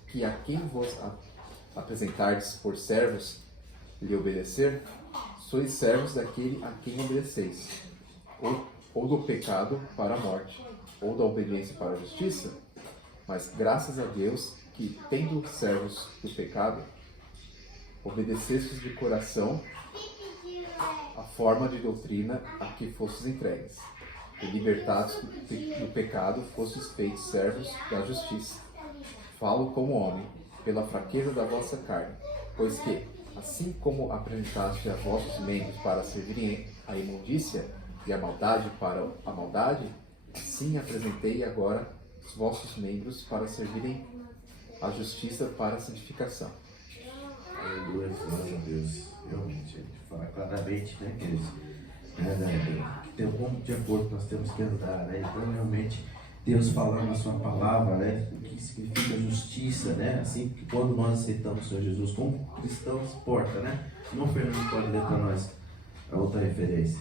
que a quem vos apresentardes por servos lhe obedecer, sois servos daquele a quem obedeceis, ou do pecado para a morte, ou da obediência para a justiça? Mas graças a Deus que, tendo servos do pecado, obedecestes de coração a forma de doutrina a que fostes entregues, e libertados do pecado, fostes feitos servos da justiça. Falo como homem, pela fraqueza da vossa carne, pois que, assim como apresentaste a vossos membros para servirem à imundícia e a maldade para a maldade, assim apresentei agora os vossos membros para servirem à justiça para a santificação. Aleluia, glória a Deus. Realmente, ele fala claramente, né, queridos? Que tem um de acordo que nós temos que andar, né? Então, realmente, Deus falando a sua palavra, né? O que significa justiça, né? Assim que quando nós aceitamos o Senhor Jesus, como cristão se porta, né? Não, Fernando pode ler para nós a outra referência.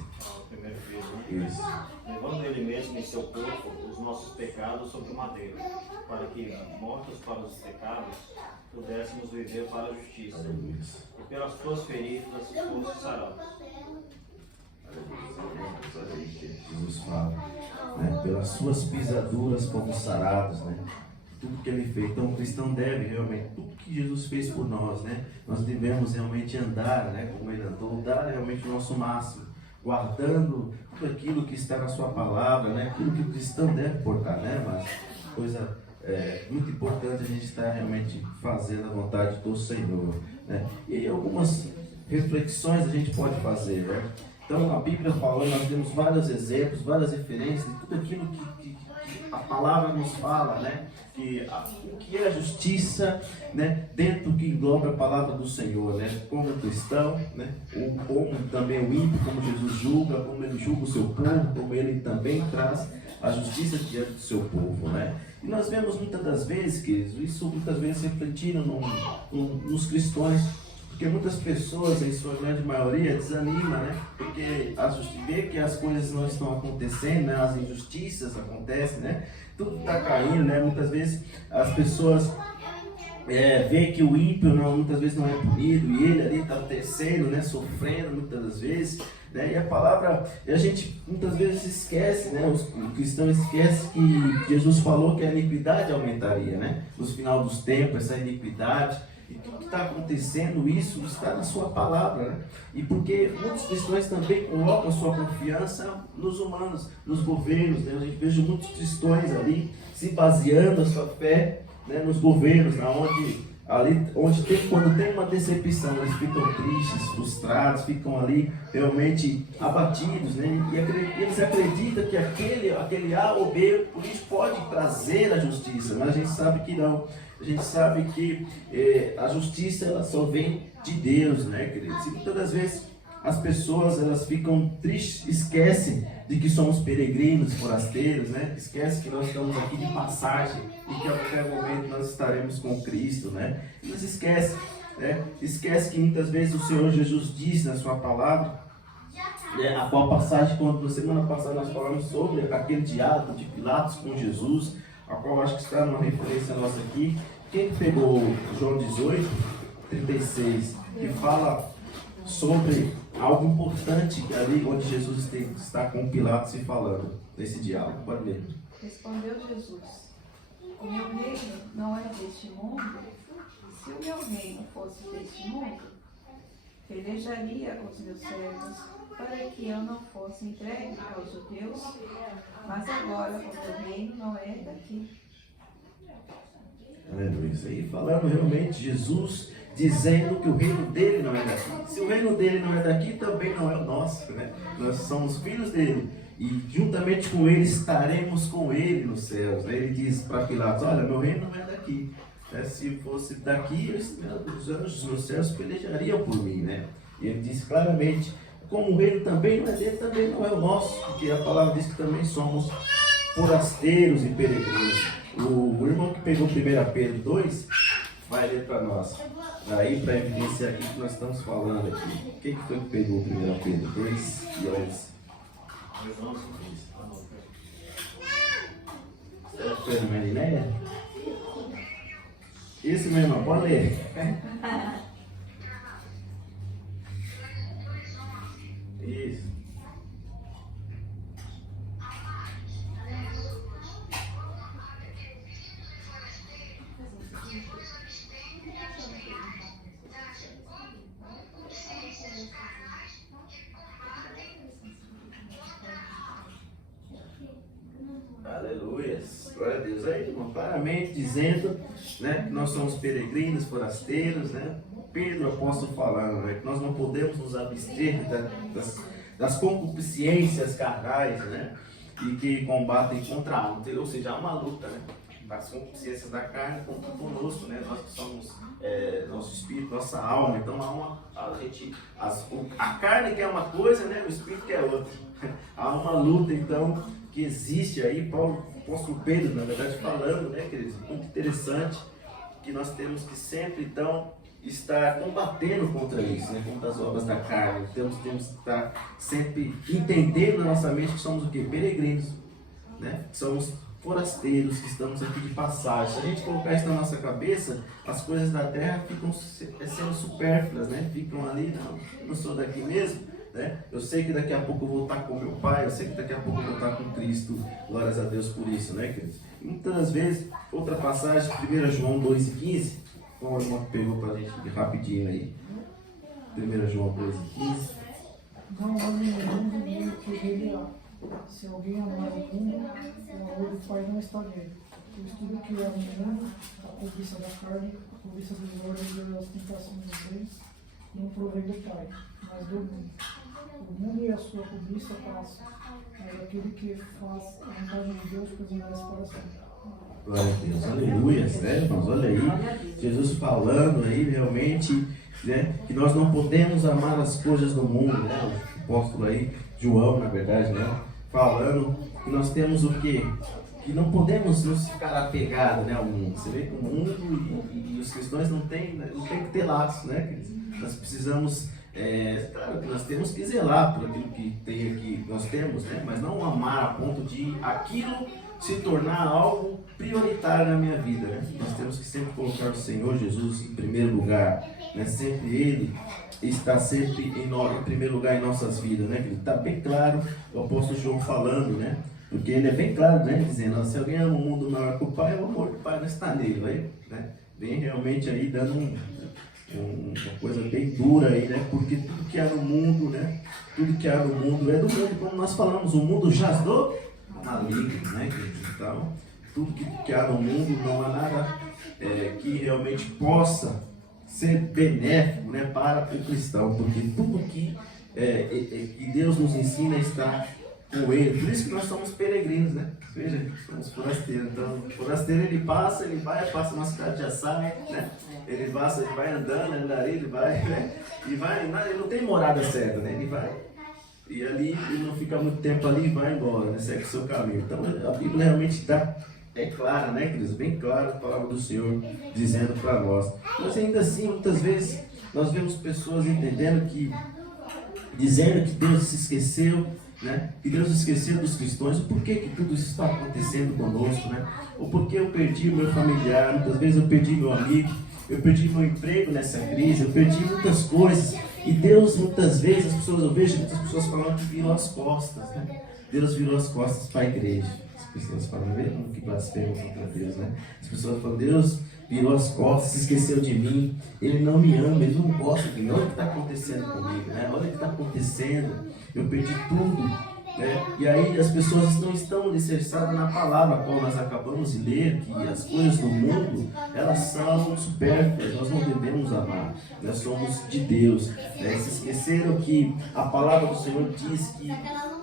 Primeiro Pedro, Isso. levando ele mesmo em seu corpo os nossos pecados sobre o madeiro, para que, mortos para os pecados, pudéssemos viver para a justiça. Aleluia. E pelas tuas feridas fomos sarados. Olha aí que Jesus fala, né? Pelas suas pisaduras fomos sarados, né? Tudo que ele fez. Então o cristão deve realmente, tudo que Jesus fez por nós, né? Nós devemos realmente andar, né? Como ele andou, dar realmente o nosso máximo, guardando tudo aquilo que está na sua palavra, né? Aquilo que o cristão deve portar, né? Mas coisa muito importante a gente estar realmente fazendo a vontade do Senhor, né? E algumas reflexões a gente pode fazer, né? Então a Bíblia fala, nós temos vários exemplos, várias referências de tudo aquilo que a palavra nos fala, né? O que é a justiça, né? Dentro do que engloba a palavra do Senhor, né? Como cristão, né? Como também o ímpio, como Jesus julga, como ele julga o seu povo, como ele também traz a justiça diante do seu povo, né? E nós vemos muitas das vezes, queridos, isso muitas vezes refletindo nos cristãos, porque muitas pessoas, em sua grande maioria, desanimam, né? Porque vê que as coisas não estão acontecendo, né? As injustiças acontecem, né? Tudo está caindo, né? Muitas vezes as pessoas vê que o ímpio muitas vezes não é punido e ele ali está tecendo, né, sofrendo muitas das vezes, né, e a palavra, a gente muitas vezes esquece, né, o cristão esquece que Jesus falou que a iniquidade aumentaria, né, no final dos tempos, essa iniquidade, e tudo que está acontecendo, isso está na sua palavra, né, e porque muitos cristãos também colocam a sua confiança nos humanos, nos governos, né, a gente vejo muitos cristãos ali se baseando a sua fé, né, nos governos, quando tem uma decepção, eles ficam tristes, frustrados, ficam ali realmente abatidos, né, e eles acreditam que aquele A ou B político pode trazer a justiça, mas a gente sabe que não. A gente sabe que a justiça ela só vem de Deus, né, queridos? E muitas das vezes as pessoas elas ficam tristes, esquecem de que somos peregrinos, forasteiros, né? Esquecem que nós estamos aqui de passagem e que a qualquer momento nós estaremos com Cristo, né? Eles esquecem, né? Esquecem que muitas vezes o Senhor Jesus diz na sua palavra, né? A qual passagem, quando na semana passada nós falamos sobre aquele diálogo de Pilatos com Jesus, a qual acho que está numa referência nossa aqui. Quem pegou João 18, 36, que fala sobre algo importante ali onde Jesus está com Pilatos e falando nesse diálogo. Pode ler. Respondeu Jesus: o meu reino não é deste mundo. Se o meu reino fosse deste mundo, pelejaria os meus servos para que eu não fosse entregue aos judeus, mas agora o meu reino não é daqui. Aleluia. Isso aí falando realmente Jesus dizendo que o reino dele não é daqui. Se o reino dele não é daqui, também não é o nosso, né? Nós somos filhos dele e juntamente com ele estaremos com ele nos céus, né? Ele diz para Pilatos: olha, meu reino não é daqui, né? Se fosse daqui, os anjos dos céus pelejariam por mim, né? E ele diz claramente, como o reino também não é dele, também não é o nosso, porque a palavra diz que também somos forasteiros e peregrinos. O irmão que pegou 1 Pedro 2 vai ler para nós, aí para evidenciar aqui que nós estamos falando aqui. Quem que foi que pegou 1 Pedro 2 e 11? Pedro Marinéia? Isso meu irmão, pode ler. Isso. Aleluia, glória a Deus. Aí, irmão, claramente dizendo, né, que nós somos peregrinos, forasteiros, né? Pedro, apóstolo, falando, né, que nós não podemos nos abster das concupiscências carnais, né? E que combatem contra a alma, ou seja, há uma luta, né? Das concupiscências da carne contra conosco, né? Nós que somos nosso espírito, nossa alma. Então a carne quer uma coisa, né? O espírito quer outra. Há uma luta, então, que existe aí. Paulo, apóstolo Pedro, na verdade, falando, né, queridos? Muito interessante que nós temos que sempre, então, estar combatendo contra isso, né? Contra as obras da carne. Temos que estar sempre entendendo na nossa mente que somos o quê? Peregrinos, né? Somos forasteiros, que estamos aqui de passagem. Se a gente colocar isso na nossa cabeça, as coisas da terra ficam sendo supérfluas, né? Ficam ali, não sou daqui mesmo, né? Eu sei que daqui a pouco eu vou estar com meu Pai, eu sei que daqui a pouco eu vou estar com Cristo, glórias a Deus por isso, né, queridos? E muitas vezes, outra passagem, 1 João 2,15, como a irmã pegou para a gente rapidinho aí. 1 João 2,15. Não olhem o mundo nem o que dele há. Se alguém amar o mundo, o amor do Pai não está nele. Pois tudo que há no mundo, a cobiça da carne, a cobiça dos olhos e as tentações dos bens, não provém do Pai, mas do mundo. O mundo e a sua cobiça passam, mas aquele que faz a vontade de Deus permanece para sempre. Glória a Deus, aleluia, né, irmãos? Olha aí, Jesus falando aí realmente, né, que nós não podemos amar as coisas do mundo, né? O apóstolo aí, João, na verdade, né? Falando que nós temos o quê? Que não podemos nos ficar apegados, né, ao mundo. Você vê que o mundo e os cristãos não tem que ter laços, né? Nós precisamos, claro que nós temos que zelar por aquilo que tem aqui, nós temos, né? Mas não amar a ponto de aquilo se tornar algo prioritário na minha vida, né? Nós temos que sempre colocar o Senhor Jesus em primeiro lugar, né? Sempre Ele está sempre em primeiro lugar em nossas vidas, né? Está bem claro o apóstolo João falando, né? Porque ele é bem claro, né? Dizendo, se alguém ama o mundo maior que o Pai, o amor do Pai não está nele, né? Vem realmente aí dando uma coisa bem dura aí, né? Porque tudo que há no mundo, né? Tudo que há no mundo é do mundo, como nós falamos, o mundo jaz do maligno, né? Então, tudo que há no mundo, não há nada que realmente possa ser benéfico, né, para o cristão, porque tudo que Deus nos ensina está com Ele. Por isso que nós somos peregrinos, né? Veja, somos forasteiros. Então, o forasteiro ele passa uma cidade, já sai, né? Ele vai andando, ele vai, né? E vai, ele não tem morada certa, né? Ele vai. E ali, ele não fica muito tempo ali e vai embora, né? Segue o seu caminho. Então, a Bíblia realmente é clara, né, queridos? Bem clara a palavra do Senhor dizendo para nós. Mas ainda assim, muitas vezes, nós vemos pessoas dizendo que Deus se esqueceu, né? Que Deus esqueceu dos cristãos. Por que tudo isso está acontecendo conosco, né? Ou porque eu perdi o meu familiar, muitas vezes eu perdi meu amigo, eu perdi meu emprego nessa crise, eu perdi muitas coisas. E Deus, muitas vezes, eu vejo muitas pessoas falando que virou as costas, né? Deus virou as costas para a igreja. As pessoas falam, vê como que blasfemam contra Deus, né? As pessoas falam, Deus virou as costas, se esqueceu de mim, Ele não me ama, Ele não gosta de mim. Olha o que está acontecendo comigo, né? Olha o que está acontecendo, eu perdi tudo, né? E aí as pessoas não estão alicerçadas na palavra, a qual nós acabamos de ler, que as coisas do mundo, elas são supérfluas, nós não devemos amar, nós somos de Deus, né? Se esqueceram que a palavra do Senhor diz que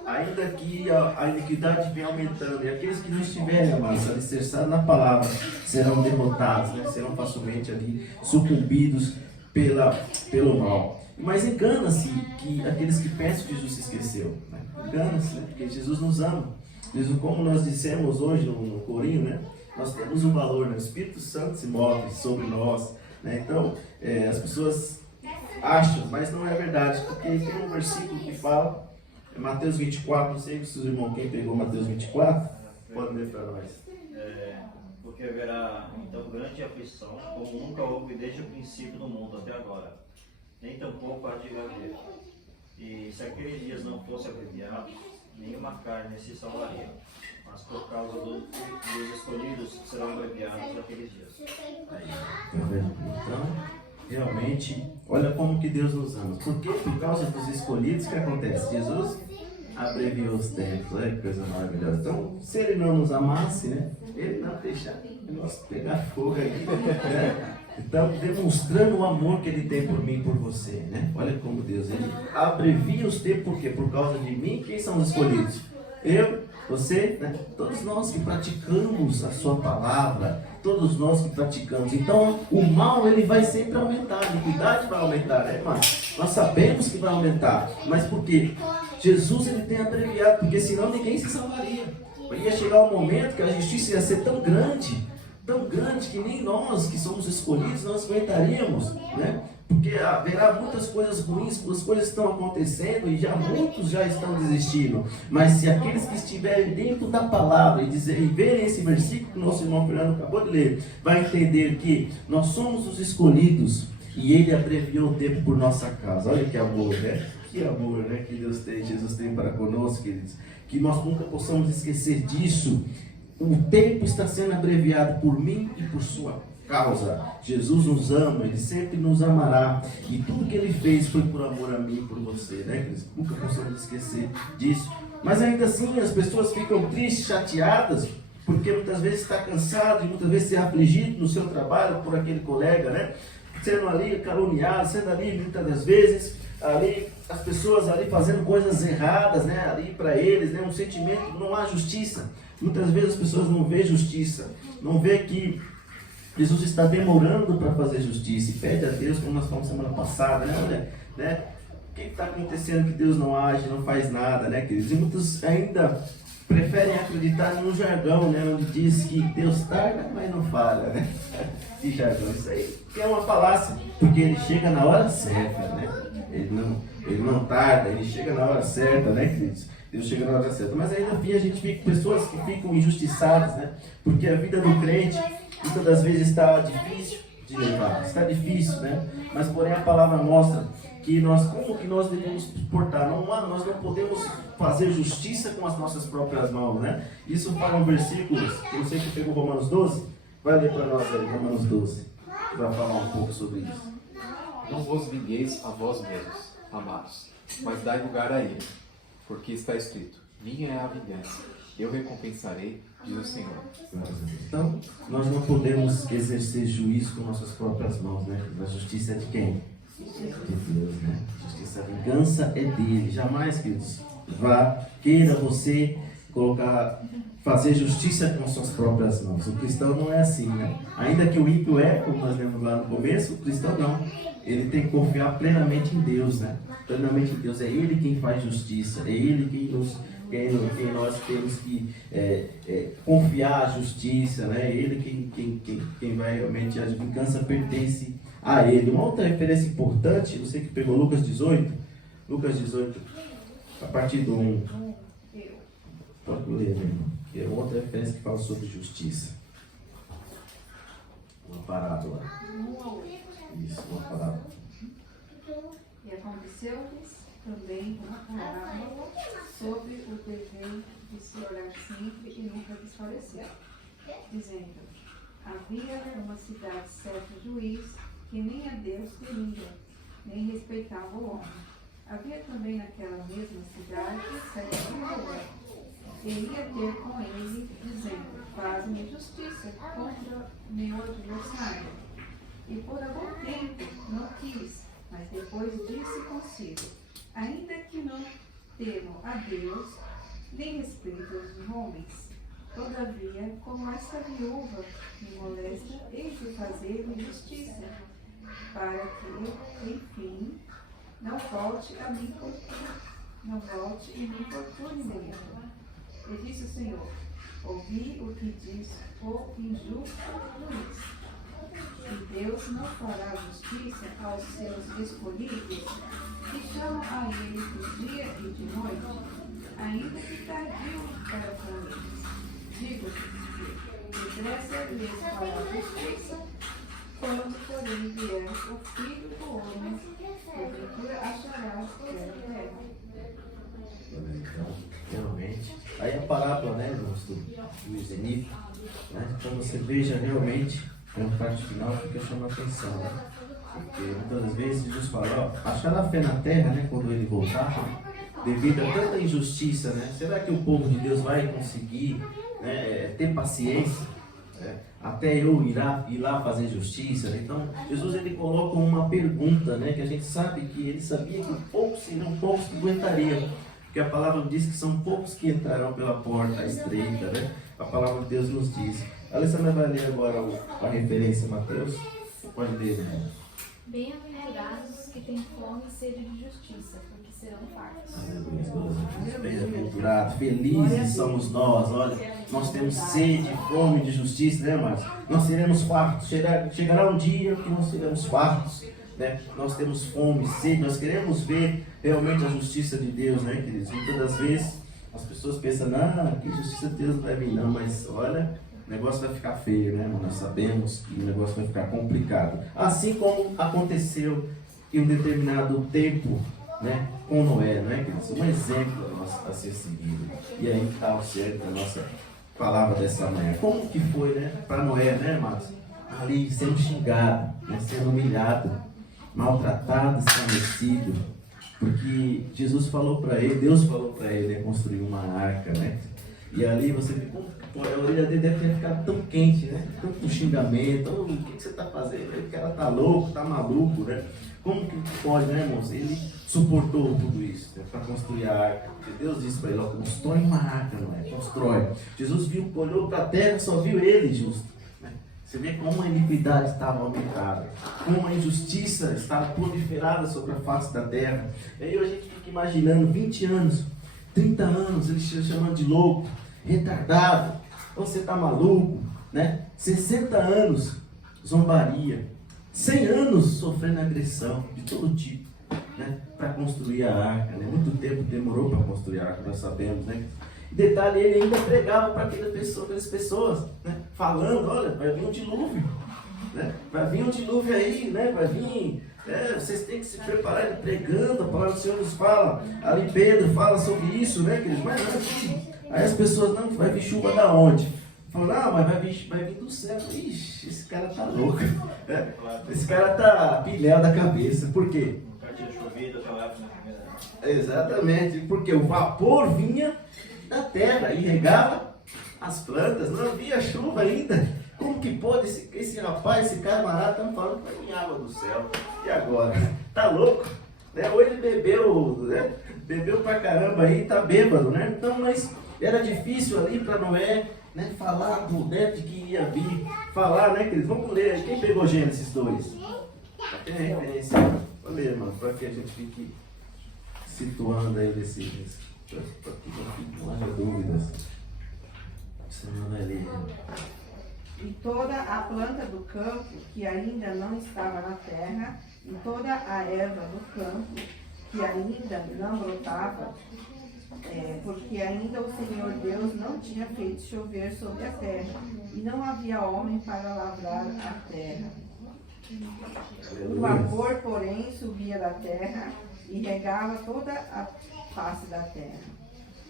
ainda que a iniquidade venha aumentando, e aqueles que não estiverem, amados, alicerçados na palavra, serão derrotados, né? Serão facilmente ali sucumbidos pelo mal. Mas engana-se que aqueles que pensam que Jesus se esqueceu, né? Engana-se, né? Porque Jesus nos ama. Jesus, como nós dissemos hoje no corinho, né? Nós temos um valor, né? O Espírito Santo se move sobre nós, né? Então, as pessoas acham, mas não é verdade, porque tem um versículo que fala, Mateus 24, não sei se os irmãos, quem pegou Mateus 24, pode ler para nós. Porque haverá então grande aflição, como nunca houve desde o princípio do mundo até agora, nem tampouco há de haver. E se aqueles dias não fossem abreviados, nenhuma carne se salvaria, mas por causa dos escolhidos serão abreviados aqueles dias. Então, realmente, olha como que Deus nos ama. Porque por causa dos escolhidos, o que acontece? Jesus abreviou os tempos, olha que coisa maravilhosa. Então, se Ele não nos amasse, né? Ele não deixaria nós pegar fogo aqui, né? Então, demonstrando o amor que Ele tem por mim e por você, né? Olha como Deus, Ele abrevia os tempos, por quê? Por causa de mim. Quem são os escolhidos? Eu, você, né? Todos nós que praticamos a sua palavra, todos nós que praticamos. Então, o mal, ele vai sempre aumentar, a iniquidade vai aumentar, né, irmão? Nós sabemos que vai aumentar, mas por quê? Jesus, ele tem abreviado, porque senão ninguém se salvaria. Ia chegar um momento que a justiça ia ser tão grande que nem nós que somos escolhidos nós aguentaríamos, né? Porque haverá muitas coisas ruins, as coisas estão acontecendo e muitos já estão desistindo. Mas se aqueles que estiverem dentro da palavra e verem esse versículo que o nosso irmão Fernando acabou de ler, vai entender que nós somos os escolhidos e Ele abreviou o tempo por nossa causa. Olha que amor, né? Que amor, né? Que Deus tem, Jesus tem para conosco, queridos. Que nós nunca possamos esquecer disso. O tempo está sendo abreviado por mim e por sua causa. Jesus nos ama, Ele sempre nos amará. E tudo que Ele fez foi por amor a mim e por você, né, queridos? Nunca possamos esquecer disso. Mas ainda assim as pessoas ficam tristes, chateadas, porque muitas vezes está cansado e muitas vezes ser afligido no seu trabalho por aquele colega, né? Sendo ali caluniado, sendo ali muitas das vezes ali as pessoas ali fazendo coisas erradas, né? Ali para eles, né? Um sentimento, não há justiça. Muitas vezes as pessoas não vê justiça, não vê que Jesus está demorando para fazer justiça e pede a Deus, como nós falamos semana passada, né? Olha, né? O que está acontecendo que Deus não age, não faz nada, né, queridos? E muitos ainda preferem acreditar no jargão, né? Onde diz que Deus tarda, mas não falha, né? Que jargão, isso aí que é uma falácia, porque Ele chega na hora certa, né? Ele não tarda, Ele chega na hora certa, né, queridos? Deus chega na hora certa. Mas ainda assim a gente fica com pessoas que ficam injustiçadas, né? Porque a vida do crente muitas das vezes está difícil de levar, está difícil, né? Mas porém a palavra mostra que como que nós devemos portar. Nós não podemos fazer justiça com as nossas próprias mãos, né? Isso fala um versículo, eu sei que pegou Romanos 12, vai ler para nós aí, Romanos 12, para falar um pouco sobre isso. Não vos vingueis a vós mesmos, amados, mas dai lugar a ele, porque está escrito: minha é a vingança, eu recompensarei, diz o Senhor. Então, nós não podemos exercer juízo com nossas próprias mãos, né? A justiça é de quem? De Deus, né? A justiça, a vingança é dele. Jamais, queridos, queira você fazer justiça com suas próprias mãos. O cristão não é assim, né? Ainda que o ímpio como nós lemos lá no começo, o cristão não. Ele tem que confiar plenamente em Deus, né? Plenamente em Deus. É Ele quem faz justiça. É Ele quem nós temos que confiar a justiça, né? É Ele quem vai realmente, a vingança pertence a Ele. Uma outra referência importante, você que pegou Lucas 18, a partir do 1. Pode ler, né, irmão? Que é outra referência que fala sobre justiça. Uma parábola. Isso, uma parábola. E aconteceu-lhes também uma parábola sobre o dever de se orar sempre e nunca desfalecer, dizendo: havia uma cidade certo juiz que nem a Deus temia, nem respeitava o homem. Havia também naquela mesma cidade certo senhor, e ia ter com ele, dizendo: faz-me justiça contra meu adversário. E por algum tempo não quis, mas depois disse consigo: ainda que não temo a Deus, nem respeito os homens, todavia, como essa viúva me molesta, hei de fazer-lhe justiça, para que, enfim, não volte e me importune muito. E disse o Senhor: ouvi o que diz o injusto juiz. E Deus não fará justiça aos seus escolhidos, que chamam a ele de dia e de noite, ainda que tardio para com eles. Digo-te, depressa-lhes fará justiça, quando porém vier o Filho do Homem, porventura achará terra. Então, realmente, aí a parábola, né, do Zenith, né, então você veja realmente, na parte final fica chamando a atenção, né, porque muitas das vezes Jesus fala, achará fé na terra, né, quando ele voltar, devido a tanta injustiça, né, será que o povo de Deus vai conseguir, né, ter paciência, até eu ir lá fazer justiça, né? Então Jesus ele coloca uma pergunta, né, que a gente sabe que ele sabia que poucos seriam poucos que aguentariam. Porque a palavra diz que são poucos que entrarão pela porta estreita, né? A palavra de Deus nos diz. A Alessandra vai ler agora a referência, Mateus. Pode ler, né? Bem-aventurados que têm fome e sede de justiça, porque serão fartos. Aleluia. Bem-aventurados, felizes somos nós. Olha, nós temos sede, fome de justiça, né, Márcio? Nós seremos fartos. Chegará um dia que nós seremos fartos, né? Nós temos fome, sede, nós queremos ver realmente a justiça de Deus, né, queridos? Muitas das vezes as pessoas pensam, não, que justiça de Deus não vai vir, não, mas olha, o negócio vai ficar feio, né? Nós sabemos que o negócio vai ficar complicado. Assim como aconteceu em um determinado tempo, né, com Noé, né, queridos? Um exemplo a ser seguido. E aí está o certo da nossa palavra dessa manhã. Como que foi, né, para Noé, né, Márcio? Ali sendo xingado, né, sendo humilhado, maltratado, escarnecido. Porque Jesus falou para ele, Deus falou para ele, né, construir uma arca, né? E ali você ficou, a orelha dele deve ter ficado tão quente, né? Tanto xingamento, o que você está fazendo? O cara tá louco, tá maluco, né? Como que pode, né, irmãos? Ele suportou tudo isso, né, para construir a arca. Porque Deus disse para ele, ó, constrói uma arca, não é? Constrói. Jesus olhou para a terra, só viu ele justo. Você vê como a iniquidade estava aumentada, como a injustiça estava proliferada sobre a face da terra. E aí a gente fica imaginando 20 anos, 30 anos, eles chamando de louco, retardado, você está maluco, né? 60 anos, zombaria, 100 anos sofrendo agressão de todo tipo. né, para construir a arca, né? Muito tempo demorou para construir a arca, nós sabemos, né? Detalhe, ele ainda pregava para aquelas pessoas, né, falando, olha, vai vir um dilúvio, né? Vai vir um dilúvio aí, né? Vai vir, vocês têm que se preparar, ele pregando, a palavra do Senhor nos fala, ali Pedro fala sobre isso, né, queridos? Mas não, aí as pessoas, não, vai vir chuva da onde? Falam, mas vai vir do céu. Ixi, esse cara tá louco, né? Esse cara tá pilhado da cabeça, por quê? Nunca tinha chovido aquela época na primeira. Exatamente, porque o vapor vinha da terra e regava as plantas, não havia chuva ainda. Como que pode esse rapaz, esse camarada, estão falando que vai vir água do céu? E agora? Tá louco? Né? Ou ele bebeu, né? Bebeu pra caramba aí, tá bêbado, né? Então, mas era difícil ali para Noé, né, falar de que ia vir, falar, né, queridos? Vamos ler, quem pegou Gênesis 2? Tem referência, vou ler, irmão, para que a gente fique situando aí para que não haja dúvidas. Você não vai ler. E toda a planta do campo que ainda não estava na terra, e toda a erva do campo que ainda não brotava, porque ainda o Senhor Deus não tinha feito chover sobre a terra, e não havia homem para lavrar a terra. O vapor, porém, subia da terra e regava toda a face da terra.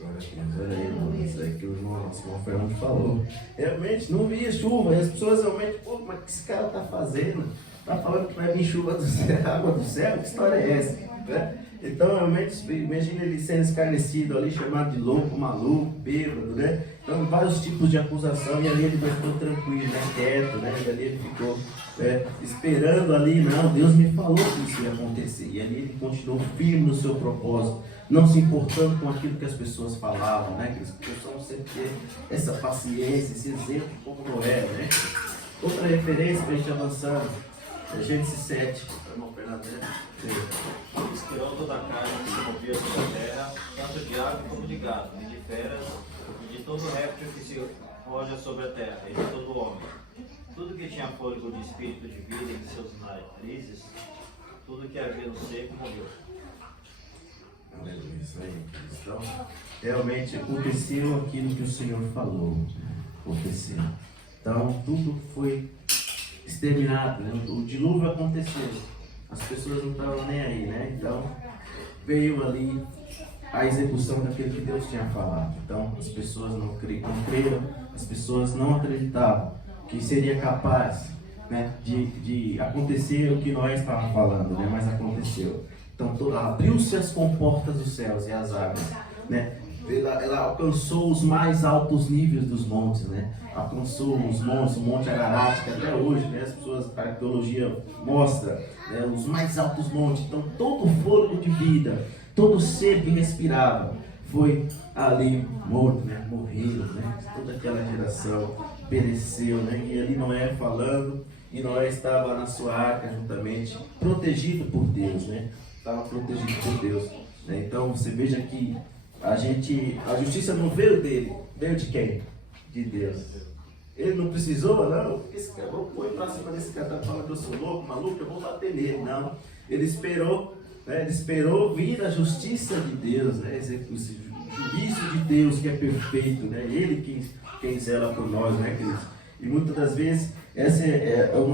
Olha aí, irmão, isso aí que o irmão Fernando falou. Realmente não via chuva, e as pessoas realmente, pô, mas o que esse cara está fazendo? Está falando que vai vir chuva do céu, água do céu? Que história é essa? Né? Então, realmente, imagina ele sendo escarnecido ali, chamado de louco, maluco, bêbado, né? Então, vários tipos de acusação, e ali ele ficou tranquilo, né? Quieto, né? E ali ele ficou esperando ali, não, Deus me falou que isso ia acontecer. E ali ele continuou firme no seu propósito, não se importando com aquilo que as pessoas falavam, né? Que as pessoas sempre ter essa paciência, esse exemplo como Noé, né? Outra referência para a gente avançar, Gênesis 7, irmão Fernando, né? Inspirou toda a carne que se movia sobre a terra, tanto de ave como de gado, e de feras, e de todo réptil que se roja sobre a terra, e de todo homem. Tudo que tinha fôlego de espírito de vida em seus narizes, tudo que havia no seco morreu. Aleluia, isso aí. Então, realmente aconteceu aquilo que o Senhor falou. Aconteceu. Então, tudo foi exterminado, né? O dilúvio aconteceu. As pessoas não estavam nem aí, né? Então, veio ali a execução daquilo que Deus tinha falado. Então, as pessoas não creram, as pessoas não acreditavam que seria capaz, né, de acontecer o que Noé estava falando, né? Mas aconteceu. Então, abriu-se as comportas dos céus e as águas, né? Ela alcançou os mais altos níveis dos montes, né? Alcançou os montes, o Monte Ararat, que até hoje, né, as pessoas, a arqueologia mostra, né, os mais altos montes. Então, todo o fôlego de vida, todo ser que respirava, foi ali morto, né? Morreu, né? Toda aquela geração pereceu, né? E ali Noé falando, e Noé estava na sua arca juntamente, protegido por Deus, né? Estava protegido por Deus, né? Então, você veja que a justiça não veio dele, veio de quem? De Deus. Ele não precisou, não, esse cara, vou pôr pra cima desse cara, tá falando que eu sou louco, maluco, eu vou bater nele. Não, ele esperou, né? Ele esperou vir a justiça de Deus, né? Esse juízo de Deus que é perfeito, né? Ele quem zela por nós, né, queridos? E muitas das vezes, esse é o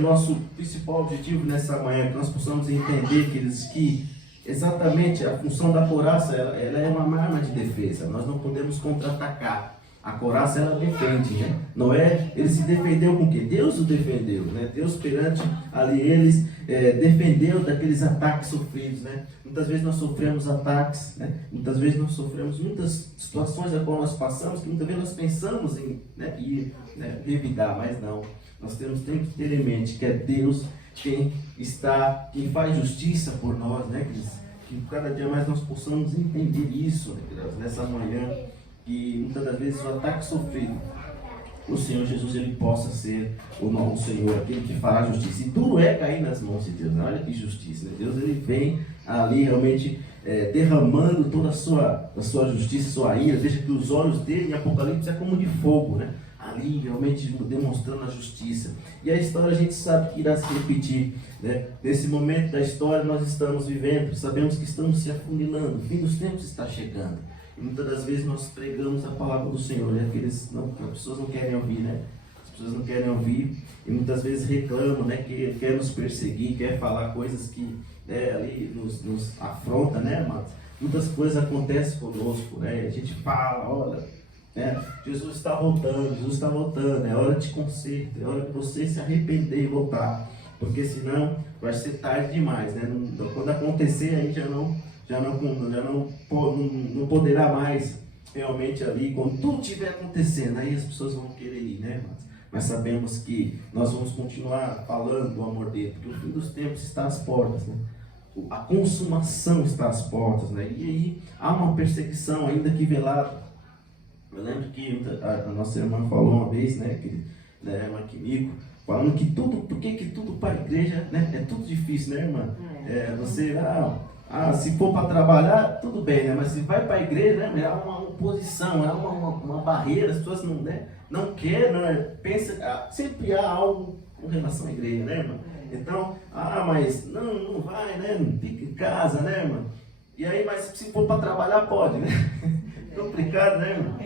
nosso principal objetivo nessa manhã, que nós possamos entender, queridos, que exatamente a função da couraça, ela é uma arma de defesa. Nós não podemos contra-atacar. A couraça, ela defende, né? Noé, ele se defendeu com o quê? Deus o defendeu, né? Deus perante ali eles defendeu daqueles ataques sofridos, né? Muitas vezes nós sofremos ataques, né? Muitas vezes nós sofremos muitas situações a qual nós passamos, que muitas vezes nós pensamos em, né, ir, né, revidar, mas não. Nós temos que ter em mente que é Deus quem faz justiça por nós, né? Que cada dia mais nós possamos entender isso, né, nessa manhã, que muitas das vezes o ataque sofrido, o Senhor Jesus, ele possa ser o nosso Senhor, aquele que fará justiça. E duro é cair nas mãos de Deus, né? Olha que justiça, né? Deus, ele vem ali realmente derramando toda a sua justiça, sua ira, deixa que os olhos dele em Apocalipse é como de fogo, né? ali realmente demonstrando a justiça. E a história a gente sabe que irá se repetir, né? Nesse momento da história nós estamos vivendo, sabemos que estamos se afunilando, o fim dos tempos está chegando. E muitas das vezes nós pregamos a palavra do Senhor, né? As pessoas não querem ouvir, né? As pessoas não querem ouvir e muitas vezes reclamam, né? Que quer nos perseguir, quer falar coisas que, né, ali nos afronta, né, amados? Muitas coisas acontecem conosco, né? A gente fala, olha, né? Jesus está voltando, é hora de conserto, é hora de você se arrepender e voltar, porque senão vai ser tarde demais, né? Quando acontecer aí já não poderá mais realmente ali, quando tudo estiver acontecendo, aí as pessoas vão querer ir, né? Mas sabemos que nós vamos continuar falando do amor dele, porque o fim dos tempos está às portas, né? A consumação está às portas, né? E aí há uma perseguição ainda que velada. Eu lembro que a nossa irmã falou uma vez, né, irmã Kimiko, falando que tudo, por que tudo para a igreja, né, é tudo difícil, né, irmã? Se for para trabalhar, tudo bem, né? Mas se vai para a igreja, né, há uma oposição, há uma barreira, as pessoas não querem, né, pensa, sempre há algo com relação à igreja, né, irmã? Então, mas não vai, né? Fica em casa, né, irmã? E aí, mas se for para trabalhar, pode, né? Complicado, né, irmã?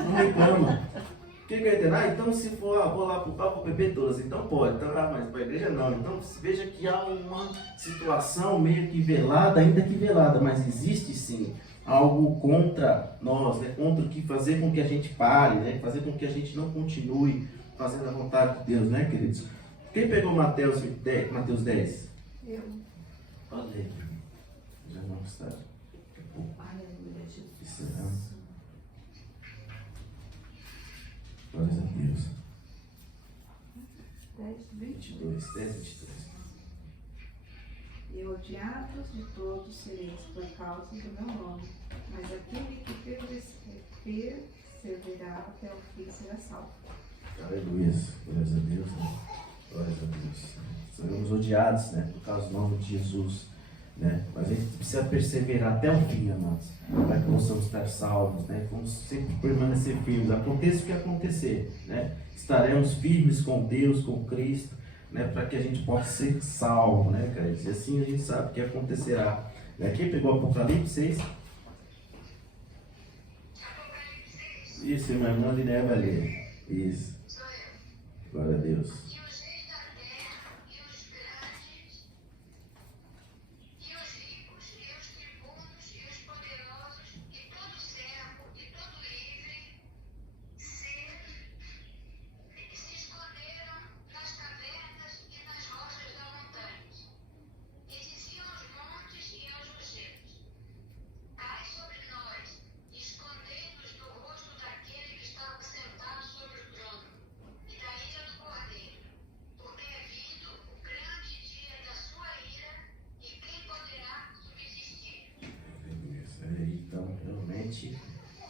Não reclama. O que quer dizer? Então se for, vou lá para o palco beber todas, então pode. Então, mas para a igreja não. Então veja que há uma situação meio que velada, ainda que velada, mas existe sim algo contra nós, né? Contra o que fazer com que a gente pare, né? Fazer com que a gente não continue fazendo a vontade de Deus, né, queridos? Quem pegou Mateus 10? Eu. Olha aí. Já não está. Aleluia, Jesus. Isso é. Glórias a Deus. 10:22. E odiados de todos sereis por causa do meu nome, mas aquele que perseverar até o fim será salvo. Aleluia. Glórias a Deus. Né? Glórias a Deus. Seremos odiados, né, por causa do nome de Jesus. Né? Mas a gente precisa perseverar até o fim, amados, para que possamos estar salvos, né? Vamos sempre permanecer firmes, aconteça o que acontecer, né? Estaremos firmes com Deus, com Cristo, né? Para que a gente possa ser salvo, né, cara? E assim a gente sabe que acontecerá. Quem pegou Apocalipse 6? Isso, irmã Liné vai ler. Isso. Glória a Deus.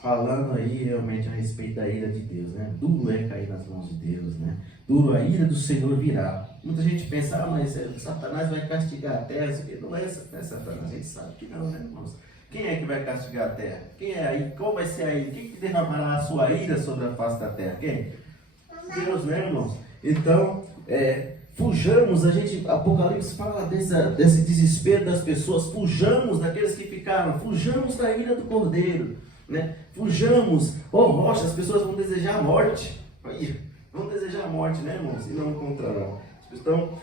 Falando aí realmente a respeito da ira de Deus, né? Duro é cair nas mãos de Deus, né? Duro a ira do Senhor virá. Muita gente pensa, mas Satanás vai castigar a terra. Não é Satanás, a gente sabe que não, né, irmãos? Quem é que vai castigar a terra? Quem é aí? Qual vai ser a ira? Quem que derramará a sua ira sobre a face da terra? Quem? Deus, né, irmãos? Então, fujamos, Apocalipse fala desse desespero das pessoas, fujamos daqueles que ficaram, fujamos da ira do Cordeiro, né? Fujamos, rocha, as pessoas vão desejar a morte, vão desejar a morte, né, irmãos? E não encontrarão. Então,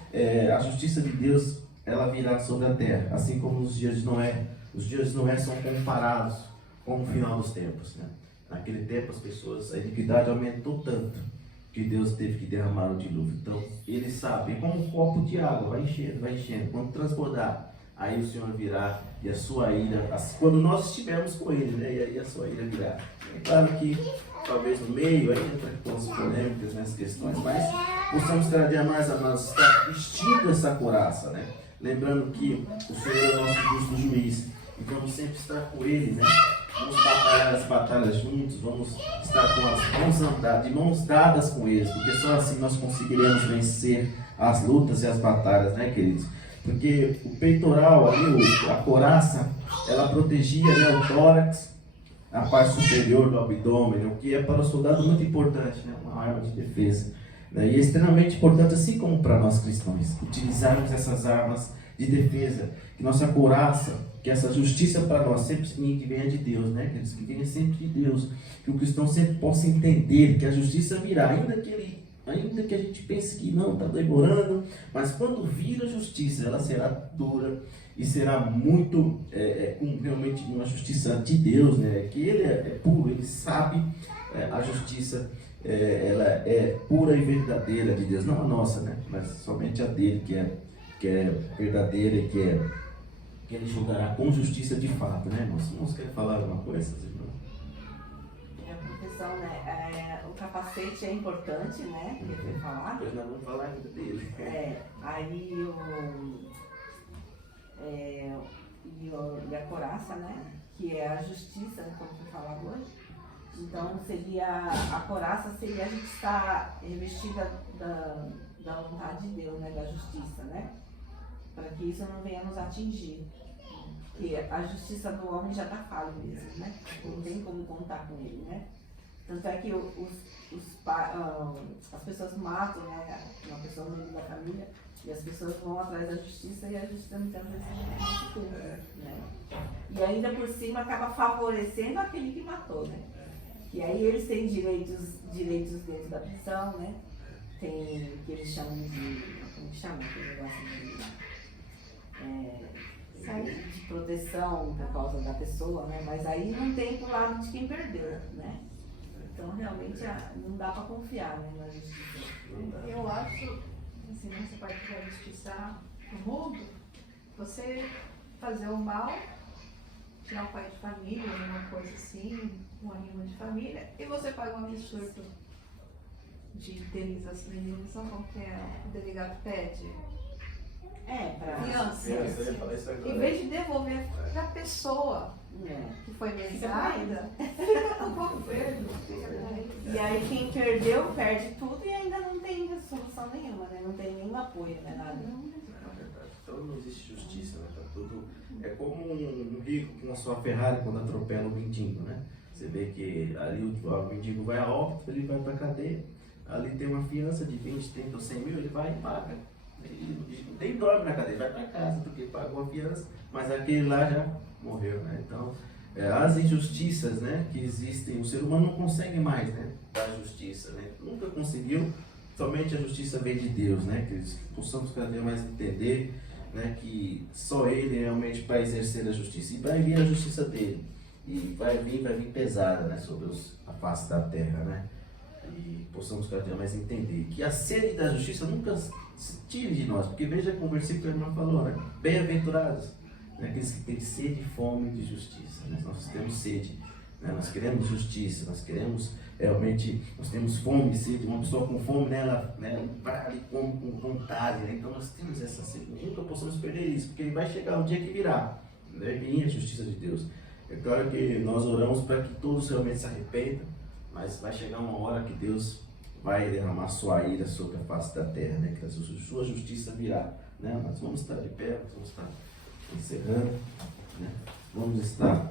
a justiça de Deus, ela virá sobre a terra, assim como nos dias de Noé. Os dias de Noé são comparados com o final dos tempos, né? Naquele tempo a iniquidade aumentou tanto que Deus teve que derramar o dilúvio. Então, ele sabe, é como um copo de água, vai enchendo, quando transbordar, aí o Senhor virá e a sua ira, quando nós estivermos com ele, né? E aí a sua ira virá. É claro que, talvez no meio, aí entra com as polêmicas nessas questões, mas possamos cada dia mais, amados, estar vestindo essa couraça, né? Lembrando que o Senhor é o nosso justo juiz, e vamos sempre estar com ele, né? Vamos batalhar as batalhas juntos, vamos estar com as de mãos dadas com eles, porque só assim nós conseguiremos vencer as lutas e as batalhas, né, queridos? Porque o peitoral ali, a couraça, ela protegia, né, o tórax, a parte superior do abdômen, o que é para o soldado muito importante, né? Uma arma de defesa. Né? E é extremamente importante, assim como para nós cristãos, utilizarmos essas armas de defesa, que nossa couraça, que essa justiça para nós sempre que venha de Deus, né? Que venha sempre de Deus, que o cristão sempre possa entender que a justiça virá, ainda que a gente pense que não, está demorando, mas quando vir a justiça, ela será dura e será muito, realmente uma justiça de Deus, né? Que Ele é puro, Ele sabe a justiça, ela é pura e verdadeira de Deus, não a nossa, né? Mas somente a dele que é verdadeira e que Ele julgará com justiça de fato, né, irmãos? Irmãos, querem falar alguma coisa, irmãos? A proteção, né? O capacete é importante, né? Que foi falado. Depois nós vamos falar ainda dele. Aí e a couraça, né? Que é a justiça, como foi falado hoje. Então a couraça seria a gente estar revestida da vontade de Deus, né? Da justiça, né? Para que isso não venha nos atingir. Porque a justiça do homem já está falha mesmo, né? Não tem como contar com ele, né? Tanto é que as pessoas matam, né? Uma pessoa no meio da família, e as pessoas vão atrás da justiça e a justiça muitas vezes não tem, né? E ainda por cima acaba favorecendo aquele que matou, né? E aí eles têm direitos dentro da prisão, né? Tem que eles chamam de. Como que chama aquele negócio de proteção por causa da pessoa, né? Mas aí não tem pro lado de quem perdeu, né? Então realmente não dá para confiar, né, na justiça. Eu acho, assim, nessa parte da justiça no mundo, você fazer o mal, tirar um pai de família, alguma coisa assim, uma rima de família, e você paga um absurdo de indenização, como que o delegado pede. Pra Fiança. Em Em vez de devolver para a pessoa que foi lesada, fica no governo. E aí quem perdeu, perde tudo e ainda não tem solução nenhuma, né? Não tem nenhum apoio, né? Nada. Na verdade, então não existe justiça, né? Tá tudo... É como um rico com a sua Ferrari quando atropela um mendigo, né? Você vê que ali o mendigo vai a óbito, ele vai para a cadeia, ali tem uma fiança de 20, 30 ou 100 mil, ele vai e paga. Ele nem dorme na cadeia, vai para casa porque pagou a fiança, mas aquele lá já morreu, né? Então, as injustiças, né, que existem, o ser humano não consegue mais, né, dar justiça, né? Nunca conseguiu, somente a justiça vem de Deus, né? Que possamos cada vez mais entender, né, que só Ele realmente vai exercer a justiça, e vai vir a justiça dele, e vai vir pesada, né, sobre a face da terra, né? E possamos cada vez mais entender que a sede da justiça nunca se tire de nós, porque veja como o versículo que a irmã falou, né? Bem-aventurados, né? Aqueles que têm sede e fome de justiça, né? Nós temos sede, né? Nós queremos justiça, nós queremos realmente, nós temos fome e sede. Uma pessoa com fome, né? Ela vai ali com vontade, né? Então nós temos essa sede, nunca possamos perder isso, porque vai chegar o dia que virá, vai vir a justiça de Deus. É claro que nós oramos para que todos realmente se arrependam, mas vai chegar uma hora que Deus vai derramar sua ira sobre a face da terra, né? Que a sua justiça virá, né? Nós vamos estar de pé, nós vamos estar encerrando, né? Vamos estar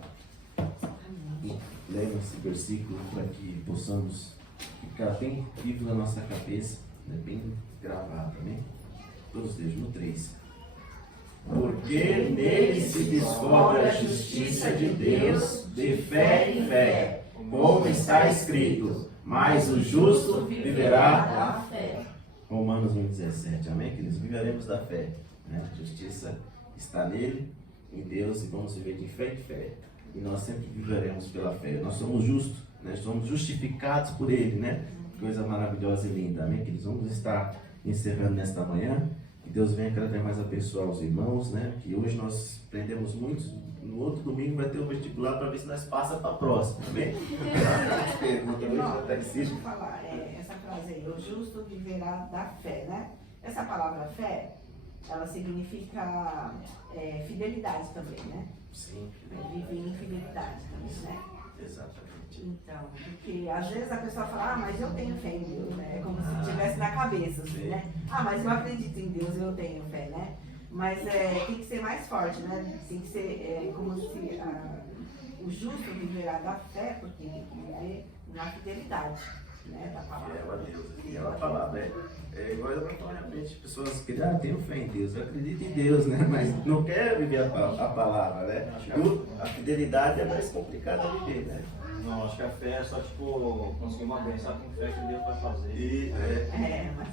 lendo esse versículo para que possamos ficar bem vivo na nossa cabeça, né? Bem gravado, amém? Todos vejam no 3. Porque nele se descobre a justiça de Deus de fé em fé, como está escrito, mas o justo viverá da fé. Romanos 1,17, amém? Que nós viveremos da fé, né? A justiça está nele, em Deus, e vamos viver de fé em fé. E nós sempre viveremos pela fé. Nós somos justos, né? Somos justificados por Ele, né? Coisa maravilhosa e linda, amém? Que nós vamos estar encerrando nesta manhã. Que Deus venha cada vez mais abençoar os irmãos, né? Que hoje nós aprendemos muito. No outro domingo vai ter o vestibular para ver se nós passamos para a próxima, amém? Deixa eu falar, essa frase aí, o justo viverá da fé, né? Essa palavra fé, ela significa fidelidade também, né? Sim. Viver em fidelidade também, né? Exatamente. Então, porque às vezes a pessoa fala, mas eu tenho fé em Deus, né? É como se tivesse na cabeça, assim, né? Mas eu acredito em Deus, eu tenho fé, né? Mas tem que ser mais forte, né? Tem que ser como se o justo viverá da fé, porque ele tem que viver na fidelidade, né, da palavra. Fiel a Deus. Fiel a palavra. É igual realmente pessoas que tenho fé em Deus, acreditam em Deus, né? Mas não quer viver a palavra, né? A fidelidade é mais complicada de viver, né? Não, acho que a fé é só, tipo, conseguir uma bênção com fé que Deus vai fazer. E, Mas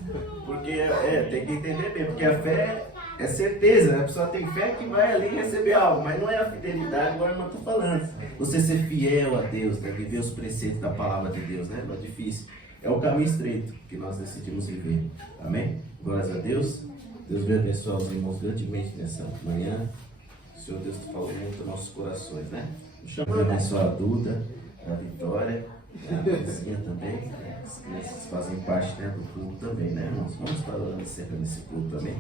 porque tem que entender bem, porque a fé é certeza, né? A pessoa tem fé que vai ali receber algo, mas não é a fidelidade, igual a irmã está falando. Você ser fiel a Deus, né? Viver os preceitos da palavra de Deus, né? Não é difícil. É o caminho estreito que nós decidimos viver. Amém? Glórias a Deus. Deus vai abençoar os irmãos grandemente nessa manhã. O Senhor Deus falou muito aos nossos corações, né? Chama a abençoar a Duda, a Vitória, a vizinha também. Né? As crianças fazem parte, né, do culto também, né, irmãos? Vamos estar orando sempre nesse culto também.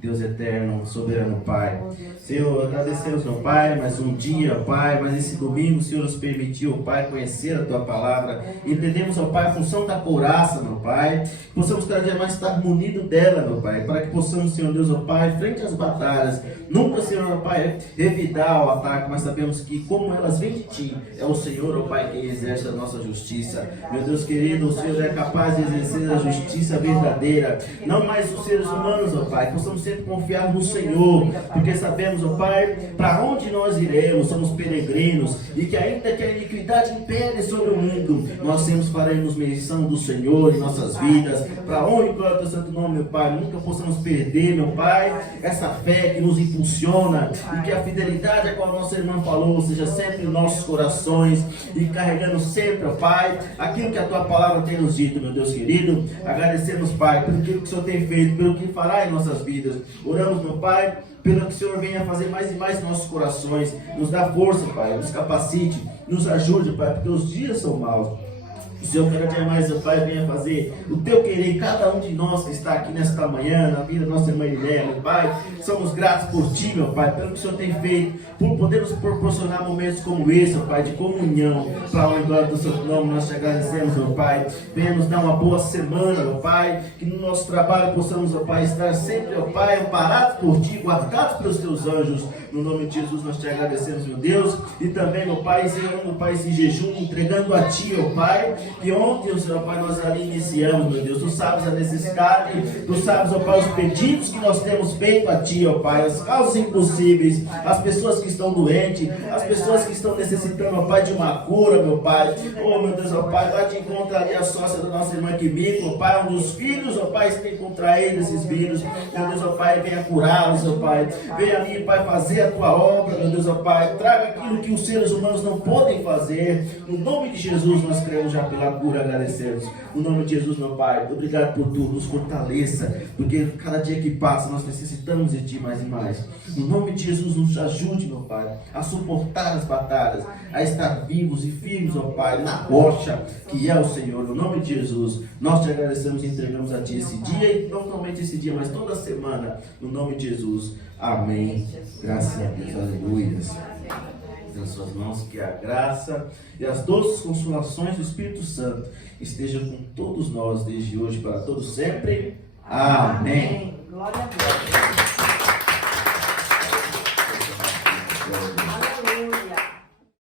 Deus eterno, soberano Pai, Senhor, agradecemos, meu Pai, mais um dia, Pai, mais esse domingo o Senhor nos permitiu, Pai, conhecer a Tua Palavra. Entendemos, ó Pai, a função da couraça, meu Pai, possamos cada dia mais estar munido dela, meu Pai, para que possamos, Senhor Deus, ó Pai, frente às batalhas, nunca, Senhor, ó Pai, evitar o ataque, mas sabemos que como elas vêm de Ti, é o Senhor, ó Pai, quem exerce a nossa justiça. Meu Deus querido, o Senhor é capaz de exercer a justiça verdadeira, não mais os seres humanos, ó Pai, possamos sempre confiar no Senhor, porque sabemos, ó Pai, para onde nós iremos, somos peregrinos, e que ainda que a iniquidade impere sobre o mundo, nós sempre faremos menção do Senhor em nossas vidas, para onde, glória ao teu santo nome, meu Pai, nunca possamos perder, meu Pai, essa fé que nos impulsiona, e que a fidelidade a qual nossa irmã falou, seja sempre em nossos corações, e carregando sempre, ó Pai, aquilo que a Tua Palavra tem nos dito, meu Deus querido. Agradecemos, Pai, pelo que o Senhor tem feito, pelo que fará em nossas vidas. Oramos, meu Pai, pelo que o Senhor venha fazer mais e mais em nossos corações. Nos dá força, Pai, nos capacite, nos ajude, Pai, porque os dias são maus. O Senhor cada dia mais, meu Pai, venha fazer o Teu querer em cada um de nós que está aqui nesta manhã, na vida da nossa irmã Iléia, meu Pai. Somos gratos por Ti, meu Pai, pelo que o Senhor tem feito, por poder nos proporcionar momentos como esse, meu Pai, de comunhão, para a glória do Seu nome. Nós te agradecemos, meu Pai. Venha nos dar uma boa semana, meu Pai, que no nosso trabalho possamos, meu Pai, estar sempre, meu Pai, amparados por Ti, guardados pelos Teus anjos. No nome de Jesus nós te agradecemos, meu Deus, e também, meu Pai, encerrando, meu Pai, esse jejum, entregando a Ti, meu Pai, que ontem, Senhor Pai, nós ali iniciamos, meu Deus. Tu sabes a necessidade, Tu sabes, ó Pai, os pedidos que nós temos feito a Ti, ó Pai, as causas impossíveis, as pessoas que estão doentes, as pessoas que estão necessitando, ó Pai, de uma cura, meu Pai. Oh, meu Deus, ó Pai, lá te encontra ali a sócia da nossa irmã Kimiko, ó Pai, um dos filhos, ó Pai, que tem contraído esses vírus. Meu Deus, ó Pai, venha curá-los, ó Pai. Venha ali, Pai, fazer a Tua obra, meu Deus, ó Pai. Traga aquilo que os seres humanos não podem fazer. No nome de Jesus, nós cremos já pela cura, agradecemos. No nome de Jesus, meu Pai, obrigado por tudo, nos fortaleça, porque cada dia que passa nós necessitamos de Ti mais e mais. No nome de Jesus, nos ajude, meu Pai, a suportar as batalhas, a estar vivos e firmes, ó Pai, na rocha que é o Senhor. No nome de Jesus, nós Te agradecemos e entregamos a Ti esse dia, e não somente esse dia, mas toda semana, no nome de Jesus. Amém. Graças a Deus, aleluia. Nas suas mãos, que a graça e as doces consolações do Espírito Santo estejam com todos nós, desde hoje para todos sempre. Amém. Glória a Deus.